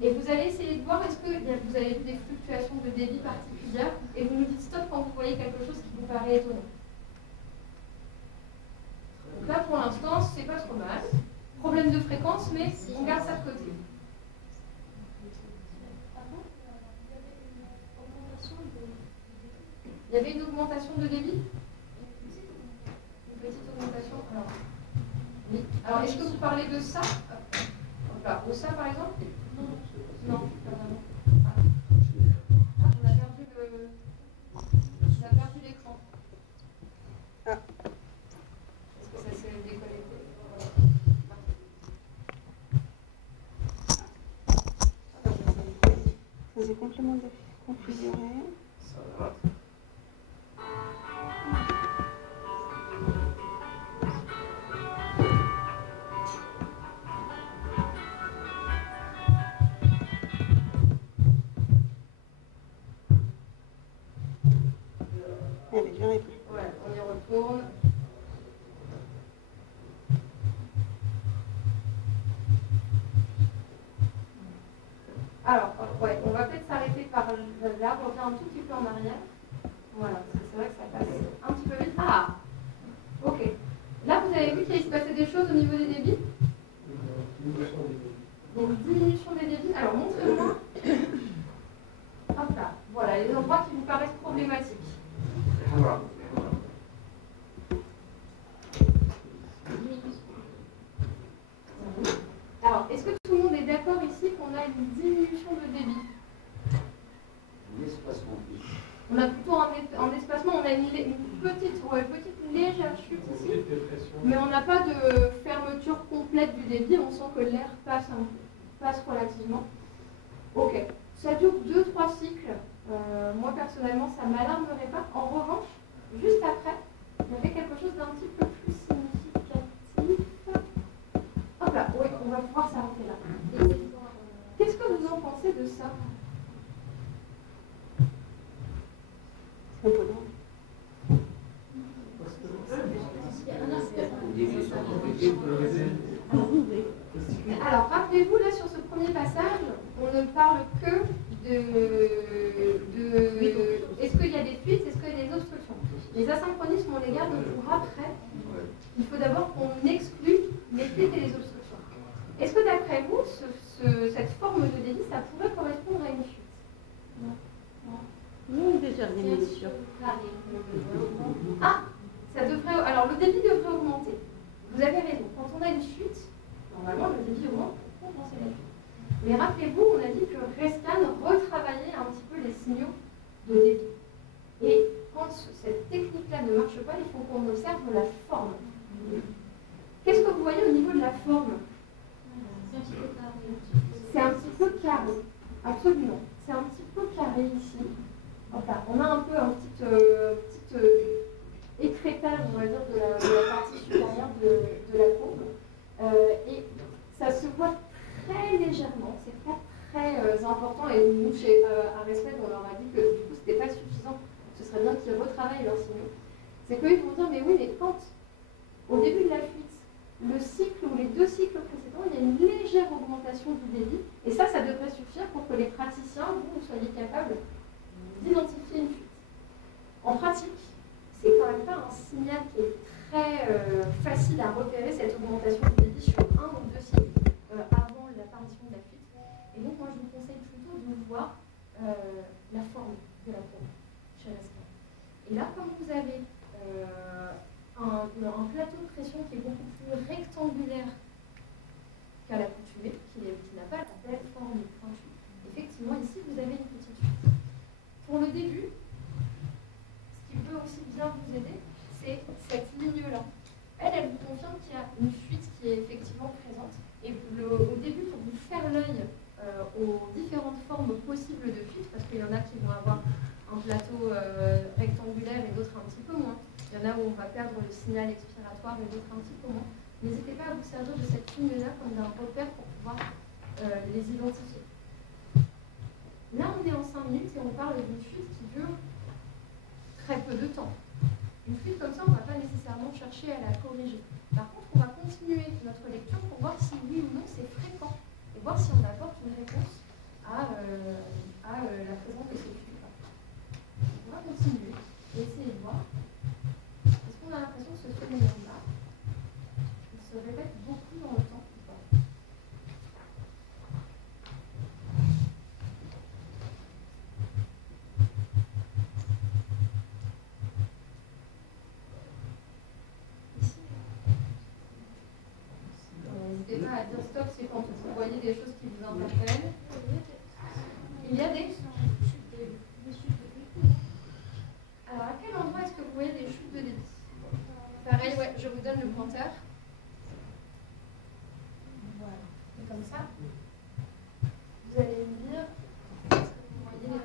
Et vous allez essayer de voir est-ce que vous avez vu des fluctuations de débit particulières et vous nous dites stop quand vous voyez quelque chose qui vous paraît étonnant. Donc là, pour l'instant, c'est pas trop mal. Problème de fréquence, mais on garde ça de côté. Il y avait une augmentation de débit? Une petite augmentation. Alors, oui. Alors est-ce que vous parlez de ça? Au ça, par exemple? Non, pas vraiment. Ah, on a perdu le... comment configurer. Allez, j'arrive. Ouais, on y retourne. Alors, ouais, on va peut-être s'arrêter par là, revenir un tout petit peu en arrière. Voilà, parce que c'est vrai que ça passe un petit peu vite. Ah, ok. Là, vous avez vu qu'il se passait des choses au niveau des débits. Donc, diminution des débits. Alors, montrez-moi. Hop là. Voilà, les endroits qui vous paraissent problématiques. Alors, est-ce que tout le monde est d'accord ici qu'on a une diminution de débit? On a plutôt un espacement, on a une petite légère chute ici, mais on n'a pas de fermeture complète du débit, on sent que l'air passe relativement. Ok, ça dure 2-3 cycles. Moi personnellement, ça ne m'alarmerait pas. En revanche, juste après, il y avait quelque chose d'un petit peu plus significatif. Hop là, oui, on va pouvoir s'arrêter là. Qu'est-ce que vous en pensez de ça? Alors, rappelez-vous, là, sur ce premier passage, on ne parle que est-ce qu'il y a des fuites, est-ce qu'il y a des obstructions. Les asynchronismes, on les garde pour après. Il faut d'abord qu'on exclue les fuites et les obstructions. Est-ce que d'après vous, cette forme de débit, ça pourrait correspondre à une fuite? Non, déjà, rien de sûr. Ah, ça devrait. Alors, le débit devrait augmenter. Vous avez raison. Quand on a une chute, normalement, le débit augmente pour compenser la chute. Mais rappelez-vous, on a dit que Rescan retravaillait un petit peu les signaux de débit. Et quand cette technique-là ne marche pas, il faut qu'on observe la forme. Qu'est-ce que vous voyez au niveau de la forme? C'est un petit peu carré. Absolument. C'est un petit peu carré ici. Enfin, on a un peu un petit écrétage, on va dire, de la partie supérieure de la courbe. Et ça se voit très légèrement, c'est pas très important. Et nous, à Respect, on leur a dit que du coup, c'était pas suffisant. Ce serait bien qu'ils retravaillent leurs signaux. C'est qu'ils vont dire, mais oui, mais quand, au début de la fuite, le cycle ou les 2 cycles précédents, il y a une légère augmentation du débit. Et ça devrait suffire pour que les praticiens, vous soyez capables d'identifier une fuite. En pratique, c'est quand même pas un signal qui est très facile à repérer, cette augmentation du débit sur 1 ou 2 cycles avant l'apparition de la fuite. Et donc, moi, je vous conseille plutôt de voir la forme de la courbe chez Rescan. Et là, comme vous avez un plateau de pression qui est beaucoup plus rectangulaire qu'à l'accoutumée, qui n'a pas la belle forme pointue, effectivement, ici, vous avez une petite fuite. Pour le début, ce qui peut aussi bien vous aider, c'est cette ligne-là. Elle vous confirme qu'il y a une fuite qui est effectivement présente. Et au début, pour vous faire l'œil aux différentes formes possibles de fuite, parce qu'il y en a qui vont avoir un plateau rectangulaire et d'autres un petit peu moins. Il y en a où on va perdre le signal expiratoire et d'autres un petit peu moins. N'hésitez pas à vous servir de cette ligne-là comme d'un repère pour pouvoir les identifier. Là, on est en 5 minutes et on parle d'une fuite qui dure très peu de temps. Une fuite comme ça, on ne va pas nécessairement chercher à la corriger. Par contre, on va continuer notre lecture pour voir si oui ou non c'est fréquent et voir si on apporte une réponse à la présence de ces fuites-là. On va continuer et essayer de voir. Est-ce qu'on a l'impression que ce phénomène-là, il se répète beaucoup dans le temps ou pas? N'hésitez pas à dire stop si quand vous voyez des choses qui vous interpellent. Il y a des... Alors, à quel endroit est-ce que vous voyez des chutes de débit? Pareil, ouais, je vous donne le pointeur. Voilà. Et comme ça, vous allez me dire, est-ce que vous voyez les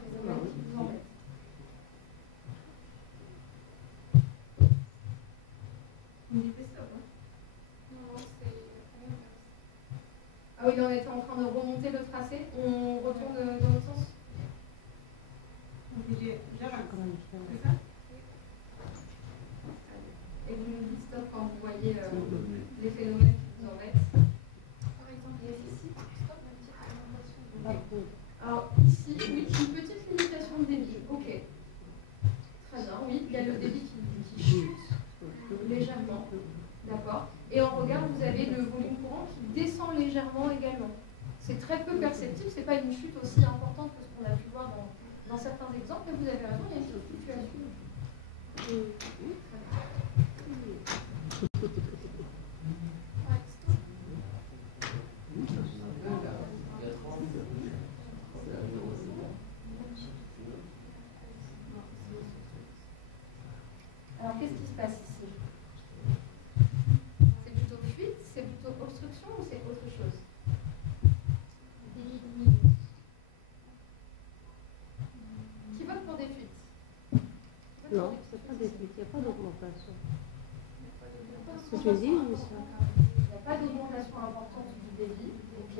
êtes en train de remonter le tracé, on retourne dans l'autre sens. C'est ça? Et vous nous dites stop quand vous voyez les phénomènes qui vous embêtent. Par exemple, ici. Alors, ici, oui, une petite limitation de débit. Ok. Très bien, oui, il y a le débit qui chute légèrement. D'accord. Et en regard, vous avez le volume courant qui descend légèrement également. C'est très peu perceptible, ce n'est pas une chute aussi importante que ce qu'on a pu voir dans certains exemples, mais vous avez raison, il y a une petite fluctuation. Alors, qu'est-ce qui se passe ici? C'est plutôt fuite, c'est plutôt obstruction ou c'est autre chose? Qui vote pour des fuites? Non, c'est pas des fuites, il n'y a pas d'augmentation. C'est ce que je dis, monsieur. Il n'y a pas d'augmentation importante du débit. Ok.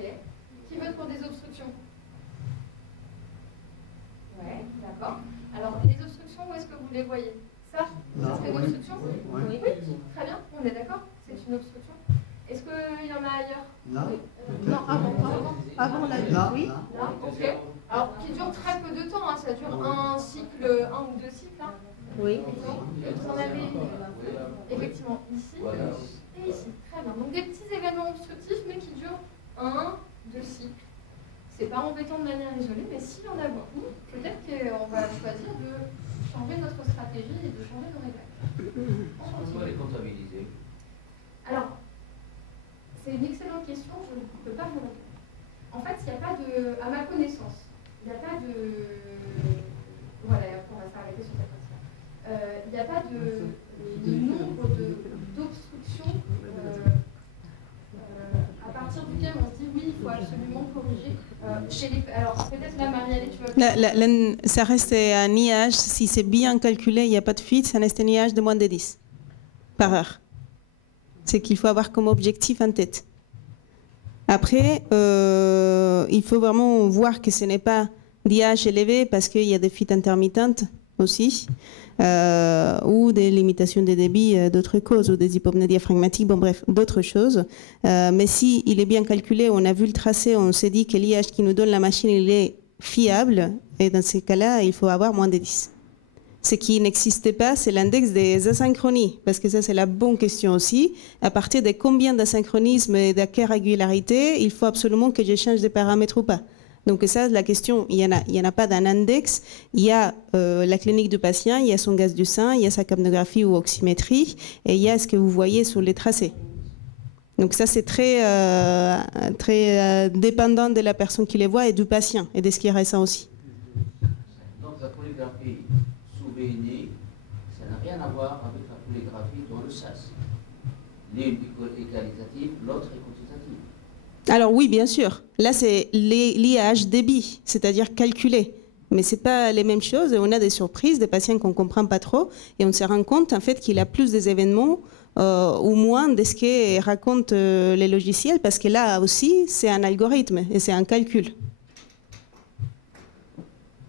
Qui vote pour des obstructions? Ouais, d'accord. Alors, les obstructions, où est-ce que vous les voyez? Ça serait une obstruction? Oui. Très bien, on est d'accord? C'est une obstruction. Est-ce qu'il y en a ailleurs? Non. Non, avant la Non. oui. Là, ok. Alors, qui dure très peu de temps, hein, ça dure un ou deux cycles. Hein. Oui. Et vous en avez effectivement ici et ici. Très bien. Donc, des petits événements obstructifs, mais qui durent 1-2 cycles. C'est pas embêtant de manière isolée, mais s'il y en a beaucoup, peut-être qu'on va choisir de changer notre stratégie et de changer nos réglages. On va les comptabiliser. Alors, c'est une excellente question, je ne peux pas vous répondre. En fait, il n'y a pas de, à ma connaissance, il n'y a pas de, voilà, on va s'arrêter sur cette partie-là. Il n'y a pas de nombre d'obstructions à partir duquel on se dit oui, il faut absolument corriger. Alors, peut-être là, Marie-Allée, tu vas... Ça reste un IH, si c'est bien calculé, il n'y a pas de fuite, ça reste un IH de moins de 10 par heure. C'est qu'il faut avoir comme objectif en tête. Après, il faut vraiment voir que ce n'est pas d'IH élevé parce qu'il y a des fuites intermittentes aussi, ou des limitations de débit d'autres causes, ou des hypopnées diaphragmatiques, bon bref, d'autres choses. Mais si il est bien calculé, on a vu le tracé, on s'est dit que l'IH qui nous donne la machine, il est fiable, et dans ces cas-là, il faut avoir moins de 10. Ce qui n'existait pas, c'est l'index des asynchronies, parce que ça, c'est la bonne question aussi. À partir de combien d'asynchronismes et de quelle régularité, il faut absolument que je change de paramètres ou pas. Donc ça, la question, il y en a pas d'un index. Il y a la clinique du patient, il y a son gaz du sein, il y a sa capnographie ou oxymétrie, et il y a ce que vous voyez sur les tracés. Donc ça, c'est très dépendant de la personne qui les voit et du patient, et de ce qui ressent aussi. Donc la polygraphie sous VNI, ça n'a rien à voir avec la polygraphie dans le SAS. L'une est qualitative, l'autre est quantitative. Alors oui, bien sûr. Là, c'est l'IAH débit, c'est-à-dire calculé. Mais ce n'est pas les mêmes choses. On a des surprises, des patients qu'on ne comprend pas trop, et on se rend compte en fait qu'il a plus des événements ou moins de ce que racontent les logiciels, parce que là aussi, c'est un algorithme et c'est un calcul.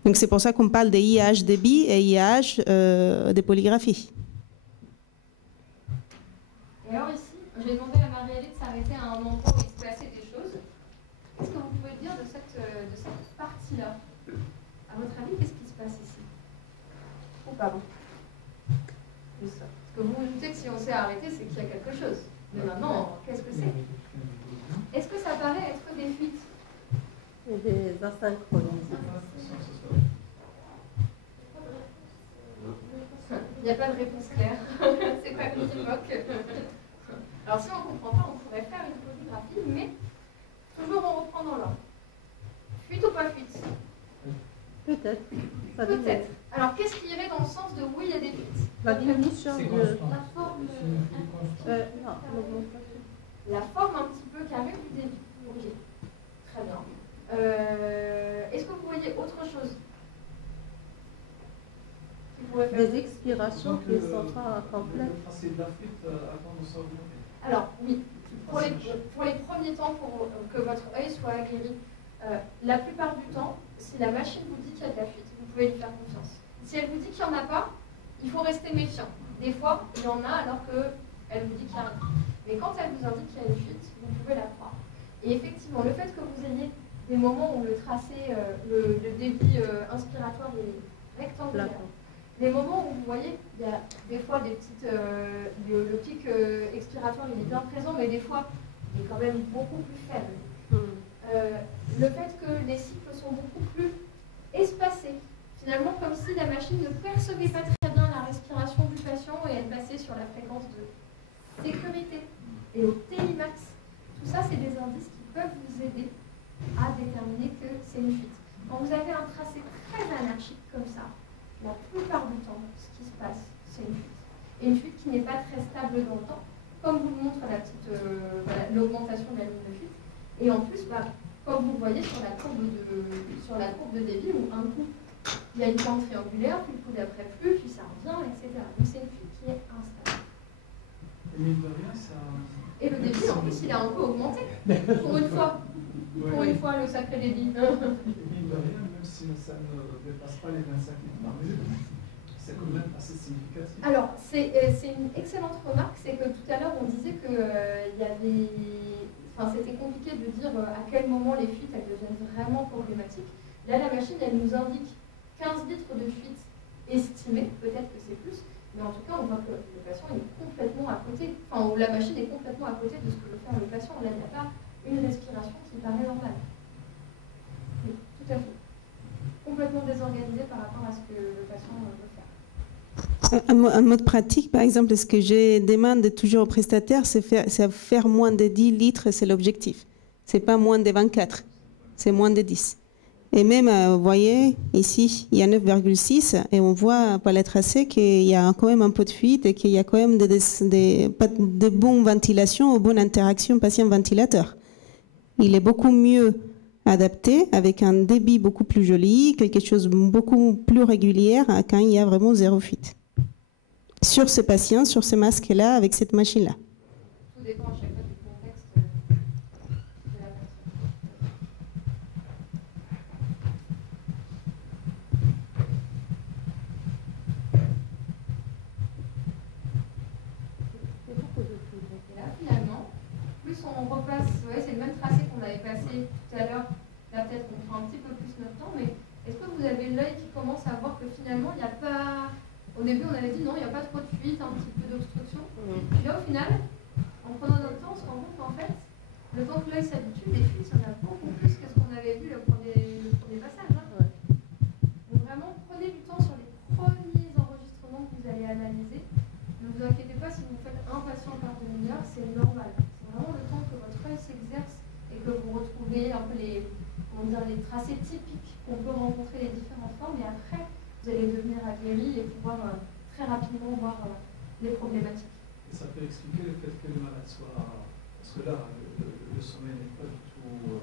Donc c'est pour ça qu'on parle de IAH débit et IAH de polygraphie. Et alors ici, j'ai demandé à Marie-Allée de s'arrêter à un endroit où il se passait des choses. Qu'est-ce que vous pouvez dire de cette partie-là? À votre avis, qu'est-ce qui se passe ici? Oh, pardon. Juste ça. Parce que vous vous doutez que si on s'est arrêté, c'est qu'il y a quelque chose. Mais maintenant, qu'est-ce que c'est? Est-ce que ça paraît être des fuites? Des asynchronismes. Il n'y a pas de réponse claire. C'est pas univoque. Alors si on ne comprend pas, on pourrait faire une polygraphie, mais toujours on reprend dans l'ordre. Fuite ou pas fuite? Peut-être. Peut-être. Alors qu'est-ce qui irait dans le sens de oui, il y a des fuites? La diminution de la forme. non, l'augmentation. La forme un petit peu carrée du débit. Ok. Très bien. Est-ce que vous voyez autre chose? Des expirations qui ne sont pas complètes. C'est de la fuite avant de s'augmenter. Alors, oui, pour les premiers temps, pour que votre œil soit aguerri, la plupart du temps, si la machine vous dit qu'il y a de la fuite, vous pouvez lui faire confiance. Si elle vous dit qu'il n'y en a pas, il faut rester méfiant. Des fois, il y en a alors qu'elle vous dit qu'il y en a. Mais quand elle vous indique qu'il y a une fuite, vous pouvez la croire. Et effectivement, le fait que vous ayez des moments où le tracé, le débit inspiratoire est rectangulaire, les moments où vous voyez, il y a des fois des petites, le pic expiratoire il est bien présent, mais des fois il est quand même beaucoup plus faible. Le fait que les cycles sont beaucoup plus espacés, finalement comme si la machine ne percevait pas très bien la respiration du patient et elle passait sur la fréquence de sécurité et au télimax. Tout ça, c'est des indices qui peuvent vous aider à déterminer que c'est une fuite. Quand vous avez un tracé très anarchique comme ça, la plupart du temps, ce qui se passe, c'est une fuite. Et une fuite qui n'est pas très stable dans le temps, comme vous le montre l'augmentation de la ligne de fuite. Et en plus, comme vous le voyez sur la courbe de débit, où un coup, il y a une pente triangulaire, puis le coup d'après plus, puis ça revient, etc. Donc c'est une fuite qui est instable. Et le débit, en plus, il a un peu augmenté. Pour une fois. Pour une fois, le sacré débit. Même si ça ne dépasse pas les 25 litres par minute, c'est quand même assez significatif. Alors, c'est une excellente remarque, c'est que tout à l'heure, on disait que c'était compliqué de dire à quel moment les fuites elles deviennent vraiment problématiques. Là, la machine, elle nous indique 15 litres de fuite estimée, peut-être que c'est plus, mais en tout cas, on voit que le patient est complètement à côté, ou la machine est complètement à côté de ce que veut faire le patient. Là, il n'y a pas une respiration qui paraît normale. Oui, tout à fait. Complètement désorganisé par rapport à ce que le patient veut faire. En mode pratique, par exemple, ce que je demande toujours aux prestataires, c'est faire moins de 10 litres, c'est l'objectif. Ce n'est pas moins de 24, c'est moins de 10. Et même, vous voyez, ici, il y a 9,6 et on voit par les tracés qu'il y a quand même un peu de fuite et qu'il y a quand même de bonnes ventilations ou bonnes interactions patient-ventilateur. Il est beaucoup mieux adapté avec un débit beaucoup plus joli, quelque chose de beaucoup plus régulier quand il y a vraiment zéro fuite. Sur ce patient, sur ce masque-là, avec cette machine-là. Tout dépend à chaque fois du contexte de la personne. Et là, finalement, plus on repasse, c'est le même tracé qu'on avait passé tout à l'heure. Là, peut-être qu'on prend un petit peu plus notre temps, mais est-ce que vous avez l'œil qui commence à voir que finalement, il n'y a pas... Au début, on avait dit non, il n'y a pas trop de fuite, un petit peu d'obstruction. Puis là, au final, en prenant notre temps, on se rend compte qu'en fait, le temps que l'œil s'habitue, les fuites, il y en a beaucoup plus que ce qu'on avait vu le premier passage. Donc vraiment, prenez du temps sur les premiers enregistrements que vous allez analyser. Ne vous inquiétez pas si vous faites un patient par demi-heure, c'est normal. C'est vraiment le temps que votre œil s'exerce et que vous retrouvez un peu les tracés typiques qu'on peut rencontrer les différentes formes. Et après, vous allez devenir aguerri et pouvoir très rapidement voir les problématiques. Et ça peut expliquer le fait que le malade soit... Parce que là, le sommeil n'est pas du tout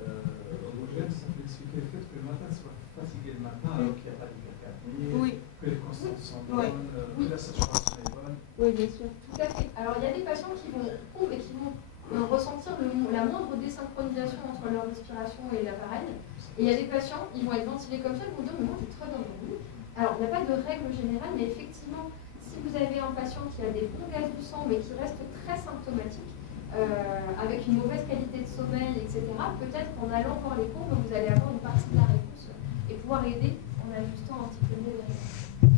homogène. Ça peut expliquer le fait que le malade soit fatigué le matin alors qu'il n'y a pas d'hypercapnie, que les constantes sont bonnes, que la saturation est bonne. Oui, bien sûr. Tout à fait. Alors, il y a des patients qui vont ressentir la moindre désynchronisation entre leur respiration et l'appareil. Et il y a des patients, ils vont être ventilés comme ça, ils vont dire, mais moi j'ai très bien dormi. Alors, il n'y a pas de règle générale, mais effectivement, si vous avez un patient qui a des bons gaz du sang, mais qui reste très symptomatique, avec une mauvaise qualité de sommeil, etc., peut-être qu'en allant voir les courbes, vous allez avoir une partie de la réponse et pouvoir aider en ajustant un petit peu mieux les réponses.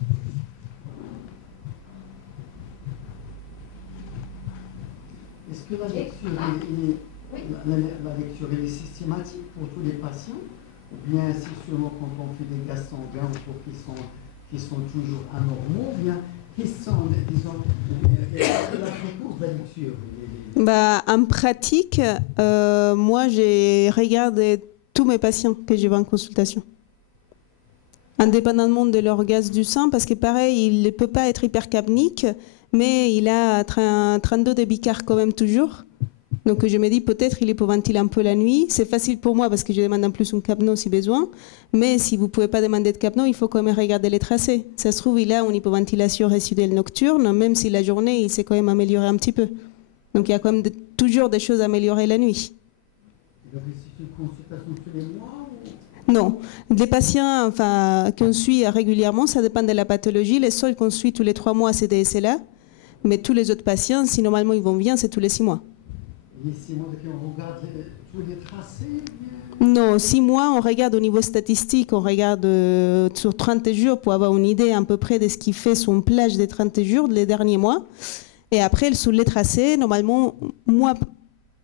Est-ce que la lecture est systématique pour tous les patients? Ou bien c'est seulement quand on fait des gaz sanguins qui sont toujours anormaux, ou bien qui sont, disons, la fréquence de la lecture? En pratique, moi, je regarde tous mes patients que je vois en consultation. Indépendamment de leur gaz du sang, parce que pareil, il ne peut pas être hypercapnique, mais il a 32 de bicard quand même toujours. Donc je me dis peut-être il hypoventile un peu la nuit. C'est facile pour moi parce que je demande en plus un capno si besoin. Mais si vous ne pouvez pas demander de capno, il faut quand même regarder les tracés. Ça se trouve, il a une hypoventilation résiduelle nocturne, même si la journée, il s'est quand même amélioré un petit peu. Donc il y a quand même toujours des choses à améliorer la nuit. Donc, c'est une consultation tous les mois Non, les patients qu'on suit régulièrement, ça dépend de la pathologie. Les seuls qu'on suit tous les 3 mois, c'est des SLA. Mais tous les autres patients, si normalement ils vont bien, c'est tous les 6 mois. Les 6 mois, on regarde tous les tracés? Non, 6 mois, on regarde au niveau statistique, on regarde sur 30 jours pour avoir une idée à peu près de ce qui fait son plage des 30 jours, les derniers mois. Et après, sur les tracés, normalement, moi,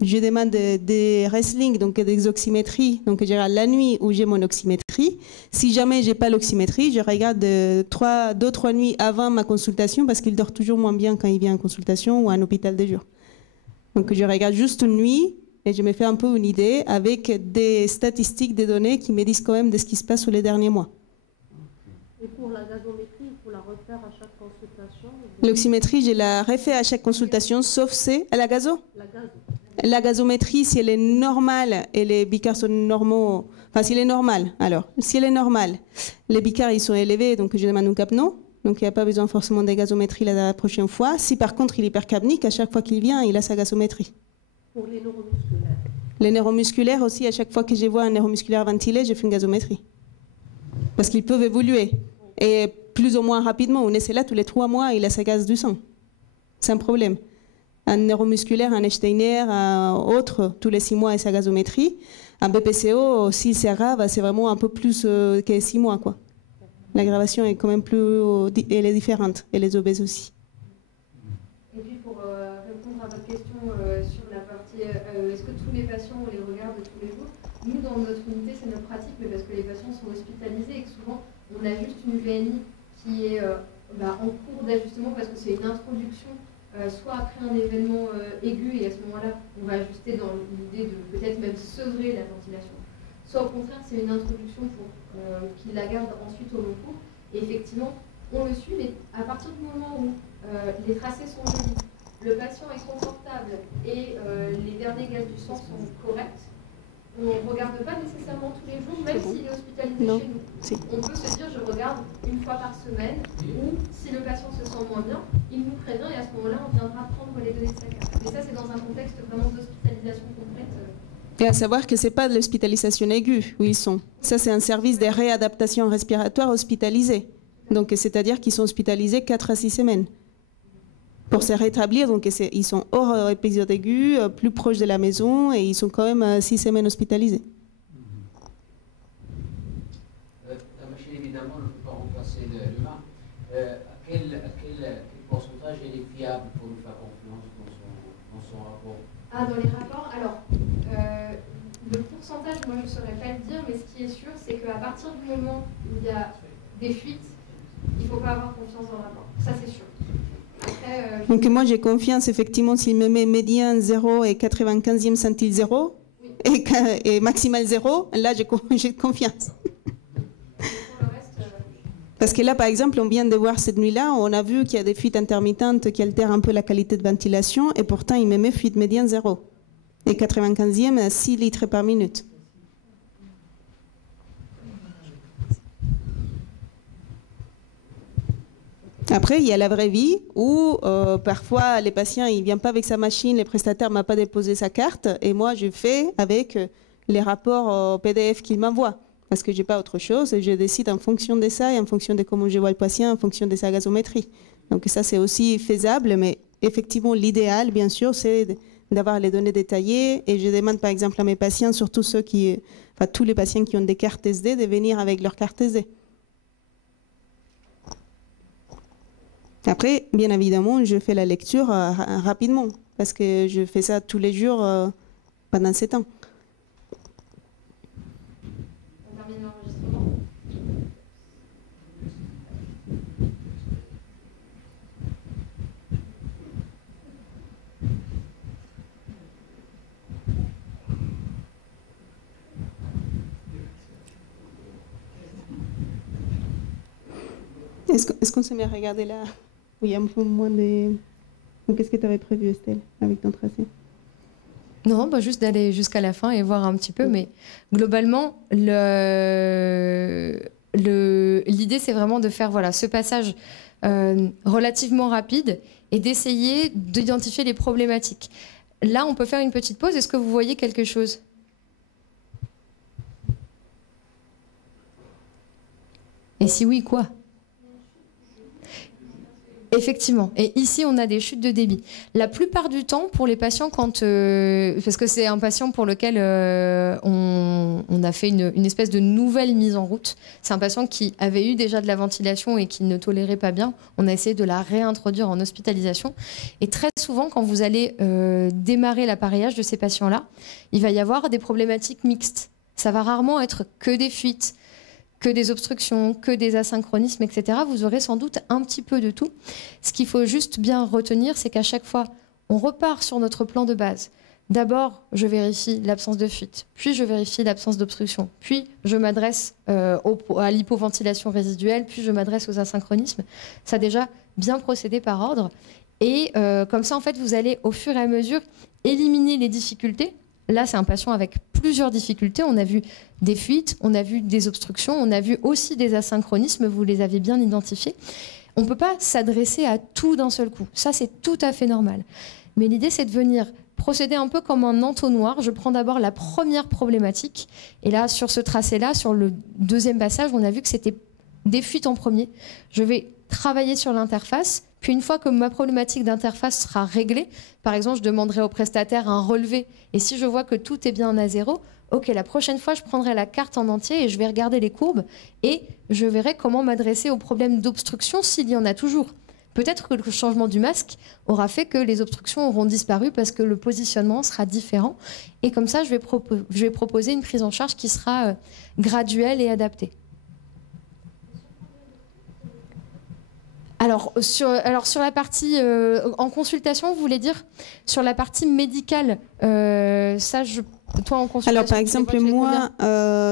je demande des wrestling, donc des oxymétries, donc je regarde la nuit où j'ai mon oxymétrie. Si jamais j'ai pas l'oxymétrie, je regarde 2-3 nuits avant ma consultation parce qu'il dort toujours moins bien quand il vient en consultation ou à un hôpital de jour. Donc je regarde juste une nuit et je me fais un peu une idée avec des statistiques, des données qui me disent quand même de ce qui se passe sur les derniers mois. Et pour la gazométrie, il faut la refaire à chaque consultation? L'oxymétrie, je la refais à chaque consultation, sauf c'est à la gazo. La gazométrie, si elle est normale et les bicars sont normaux, enfin si elle est normale, alors, si elle est normale, les bicars ils sont élevés, donc je demande un capno, donc il n'y a pas besoin forcément de gazométrie la prochaine fois. Si par contre il est hypercapnique, à chaque fois qu'il vient, il a sa gazométrie. Pour les neuromusculaires? Les neuromusculaires aussi, à chaque fois que je vois un neuromusculaire ventilé, je fais une gazométrie. Parce qu'ils peuvent évoluer. Et plus ou moins rapidement, on est là tous les 3 mois, il a sa gaz du sang. C'est un problème. Un neuromusculaire, un Steiner, un autre, tous les 6 mois et sa gazométrie. Un BPCO, si c'est grave, c'est vraiment un peu plus que 6 mois, quoi. L'aggravation est quand même elle est différente, et les obèses aussi. Et puis pour répondre à votre question sur la partie, est-ce que tous les patients on les regarde tous les jours? Nous, dans notre unité, c'est notre pratique, mais parce que les patients sont hospitalisés et que souvent on a juste une VNI qui est en cours d'ajustement parce que c'est une introduction. Soit après un événement aigu et à ce moment-là, on va ajuster dans l'idée de peut-être même sevrer la ventilation. Soit au contraire, c'est une introduction pour qu'il la garde ensuite au long cours. Et effectivement, on le suit, mais à partir du moment où les tracés sont jolis, le patient est confortable et les derniers gaz du sang sont corrects, on ne regarde pas nécessairement tous les jours, même s'il est hospitalisé chez nous. On peut se dire, je regarde une fois par semaine, ou si le patient se sent moins bien, il nous prévient et à ce moment-là, on viendra prendre les données de sa carte. Mais ça, c'est dans un contexte vraiment d'hospitalisation complète. Et à savoir que ce n'est pas de l'hospitalisation aiguë où ils sont. Ça, c'est un service de réadaptation respiratoire hospitalisé. Donc, c'est-à-dire qu'ils sont hospitalisés 4 à 6 semaines. Pour se rétablir, donc ils sont hors épisode aigu, plus proches de la maison et ils sont quand même 6 semaines hospitalisés. La machine, évidemment, ne peut pas remplacer l'humain. À quel pourcentage elle est fiable pour nous faire confiance dans son rapport? Ah, dans les rapports? Alors, le pourcentage, moi je ne saurais pas le dire, mais ce qui est sûr, c'est qu'à partir du moment où il y a des fuites, il ne faut pas avoir confiance dans le rapport. Ça, c'est sûr. Après, donc moi j'ai confiance effectivement s'il me met médian 0 et 95e centile 0 et maximal 0, là j'ai confiance. Parce que là par exemple on vient de voir cette nuit-là, on a vu qu'il y a des fuites intermittentes qui altèrent un peu la qualité de ventilation et pourtant il me met fuite médiane 0 et 95e à 6 litres par minute. Après, il y a la vraie vie où parfois les patients ils viennent pas avec sa machine, les prestataires ne m'ont pas déposé sa carte et moi je fais avec les rapports PDF qu'ils m'envoient parce que j'ai pas autre chose et je décide en fonction de ça et en fonction de comment je vois le patient, en fonction de sa gazométrie. Donc ça c'est aussi faisable, mais effectivement l'idéal bien sûr c'est d'avoir les données détaillées et je demande par exemple à mes patients, surtout tous les patients qui ont des cartes SD, de venir avec leur carte SD. Après, bien évidemment, je fais la lecture rapidement, parce que je fais ça tous les jours pendant 7 ans. On termine l'enregistrement. Est-ce qu'on s'est mis à regarder là? Oui, un peu moins de... Qu'est-ce que tu avais prévu, Estelle, avec ton tracé? Non, juste d'aller jusqu'à la fin et voir un petit peu. Mais globalement, l'idée, c'est vraiment de faire ce passage relativement rapide et d'essayer d'identifier les problématiques. Là, on peut faire une petite pause. Est-ce que vous voyez quelque chose ? Et si oui, quoi ? Effectivement. Et ici, on a des chutes de débit. La plupart du temps, pour les patients, parce que c'est un patient pour lequel on a fait une espèce de nouvelle mise en route. C'est un patient qui avait eu déjà de la ventilation et qui ne tolérait pas bien. On a essayé de la réintroduire en hospitalisation. Et très souvent, quand vous allez démarrer l'appareillage de ces patients-là, il va y avoir des problématiques mixtes. Ça va rarement être que des fuites, que des obstructions, que des asynchronismes, etc. Vous aurez sans doute un petit peu de tout. Ce qu'il faut juste bien retenir, c'est qu'à chaque fois, on repart sur notre plan de base. D'abord, je vérifie l'absence de fuite, puis je vérifie l'absence d'obstruction, puis je m'adresse à l'hypoventilation résiduelle, puis je m'adresse aux asynchronismes. Ça a déjà bien procédé par ordre. Et comme ça, en fait, vous allez au fur et à mesure éliminer les difficultés. Là, c'est un patient avec plusieurs difficultés. On a vu des fuites, on a vu des obstructions, on a vu aussi des asynchronismes, vous les avez bien identifiés. On ne peut pas s'adresser à tout d'un seul coup. Ça, c'est tout à fait normal. Mais l'idée, c'est de venir procéder un peu comme un entonnoir. Je prends d'abord la première problématique. Et là, sur ce tracé-là, sur le deuxième passage, on a vu que c'était des fuites en premier. Je vais travailler sur l'interface. Puis une fois que ma problématique d'interface sera réglée, par exemple, je demanderai au prestataire un relevé. Et si je vois que tout est bien à zéro, ok, la prochaine fois, je prendrai la carte en entier et je vais regarder les courbes et je verrai comment m'adresser aux problèmes d'obstruction s'il y en a toujours. Peut-être que le changement du masque aura fait que les obstructions auront disparu parce que le positionnement sera différent. Et comme ça, je vais proposer une prise en charge qui sera graduelle et adaptée. Alors sur la partie en consultation, vous voulez dire sur la partie médicale, toi en consultation. Alors par exemple moi,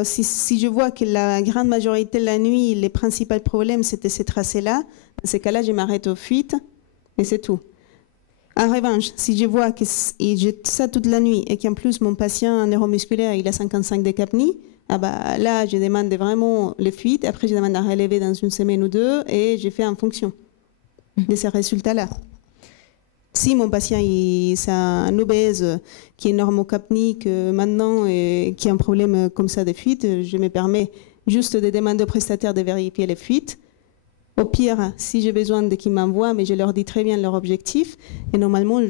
si je vois que la grande majorité de la nuit, les principaux problèmes c'était ces tracés-là, dans ces cas-là, je m'arrête aux fuites et c'est tout. En revanche, si je vois que j'ai ça toute la nuit et qu'en plus mon patient neuromusculaire il a 55 de capnie, là, je demande vraiment les fuites. Après, je demande à relever dans une semaine ou deux et je fais en fonction de ces résultats-là. Si mon patient c'est un obèse qui est normocapnique maintenant et qui a un problème comme ça de fuite, je me permets juste de demander au prestataire de vérifier les fuites. Au pire, si j'ai besoin de qu'ils m'envoient, mais je leur dis très bien leur objectif. Et normalement,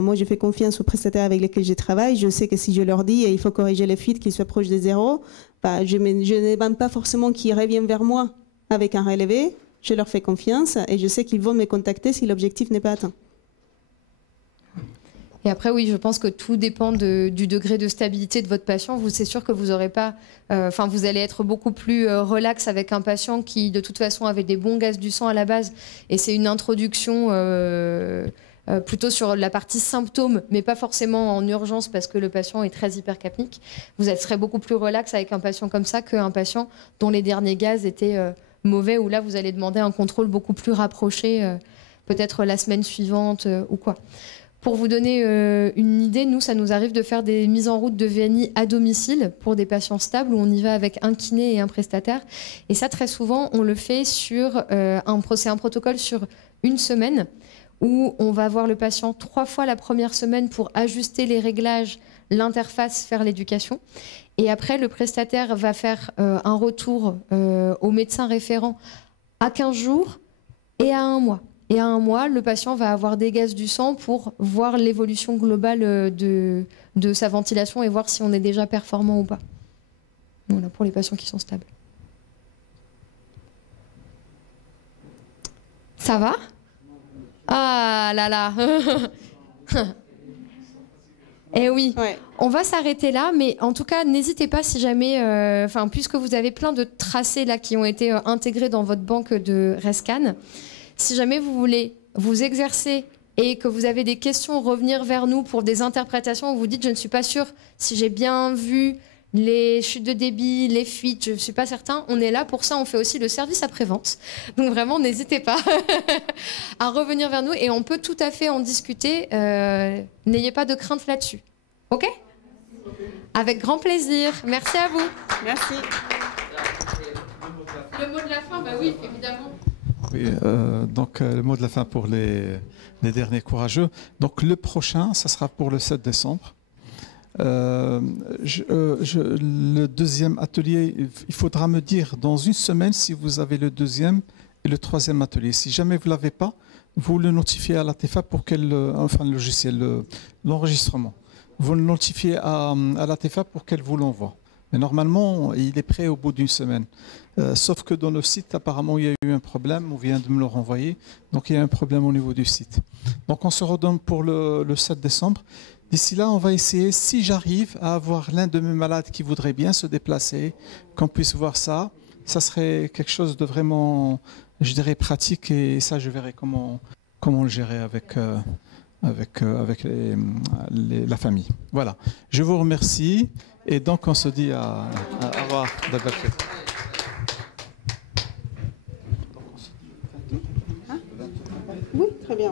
moi, je fais confiance aux prestataires avec lesquels je travaille. Je sais que si je leur dis il faut corriger les fuites, qu'ils soient proches de zéro, je ne demande pas forcément qu'ils reviennent vers moi avec un relevé. Je leur fais confiance et je sais qu'ils vont me contacter si l'objectif n'est pas atteint. Et après, oui, je pense que tout dépend du degré de stabilité de votre patient. C'est sûr que vous aurez pas, vous allez être beaucoup plus relax avec un patient qui, de toute façon, avait des bons gaz du sang à la base. Et c'est une introduction plutôt sur la partie symptômes, mais pas forcément en urgence parce que le patient est très hypercapnique. Vous serez beaucoup plus relax avec un patient comme ça qu'un patient dont les derniers gaz étaient mauvais, où là, vous allez demander un contrôle beaucoup plus rapproché, peut-être la semaine suivante ou quoi. Pour vous donner une idée, nous, ça nous arrive de faire des mises en route de VNI à domicile pour des patients stables où on y va avec un kiné et un prestataire. Et ça, très souvent, on le fait sur c'est un protocole sur une semaine où on va voir le patient 3 fois la première semaine pour ajuster les réglages, l'interface, faire l'éducation. Et après, le prestataire va faire un retour au médecin référent à 15 jours et à 1 mois. Et à 1 mois, le patient va avoir des gaz du sang pour voir l'évolution globale de sa ventilation et voir si on est déjà performant ou pas. Voilà, pour les patients qui sont stables. Ça va ? Ah là là. Eh oui, ouais. On va s'arrêter là, mais en tout cas, n'hésitez pas si jamais, puisque vous avez plein de tracés là qui ont été intégrés dans votre banque de ResCan, si jamais vous voulez vous exercer et que vous avez des questions, revenir vers nous pour des interprétations où vous dites « je ne suis pas sûre si j'ai bien vu les chutes de débit, les fuites, je ne suis pas certain », on est là pour ça, on fait aussi le service après-vente. Donc vraiment, n'hésitez pas à revenir vers nous et on peut tout à fait en discuter. N'ayez pas de crainte là-dessus. OK ? Avec grand plaisir. Merci à vous. Merci. le mot de la fin, bah oui, évidemment. Oui, donc le mot de la fin pour les derniers courageux. Donc le prochain, ça sera pour le 7 décembre. Le deuxième atelier, il faudra me dire dans une semaine si vous avez le deuxième et le troisième atelier. Si jamais vous ne l'avez pas, vous le notifiez à la TEFA pour qu'elle, enfin le logiciel, l'enregistrement. Vous le notifiez à la TEFA pour qu'elle vous l'envoie. Mais normalement, il est prêt au bout d'une semaine. Sauf que dans le site, apparemment, il y a eu un problème. On vient de me le renvoyer. Donc, il y a un problème au niveau du site. Donc, on se redonne pour le 7 décembre. D'ici là, on va essayer, si j'arrive à avoir l'un de mes malades qui voudrait bien se déplacer, qu'on puisse voir ça. Ça serait quelque chose de vraiment, je dirais, pratique. Et ça, je verrai comment le gérer avec la famille. Voilà. Je vous remercie. Et donc, on se dit à revoir. Oui, très bien. Oui.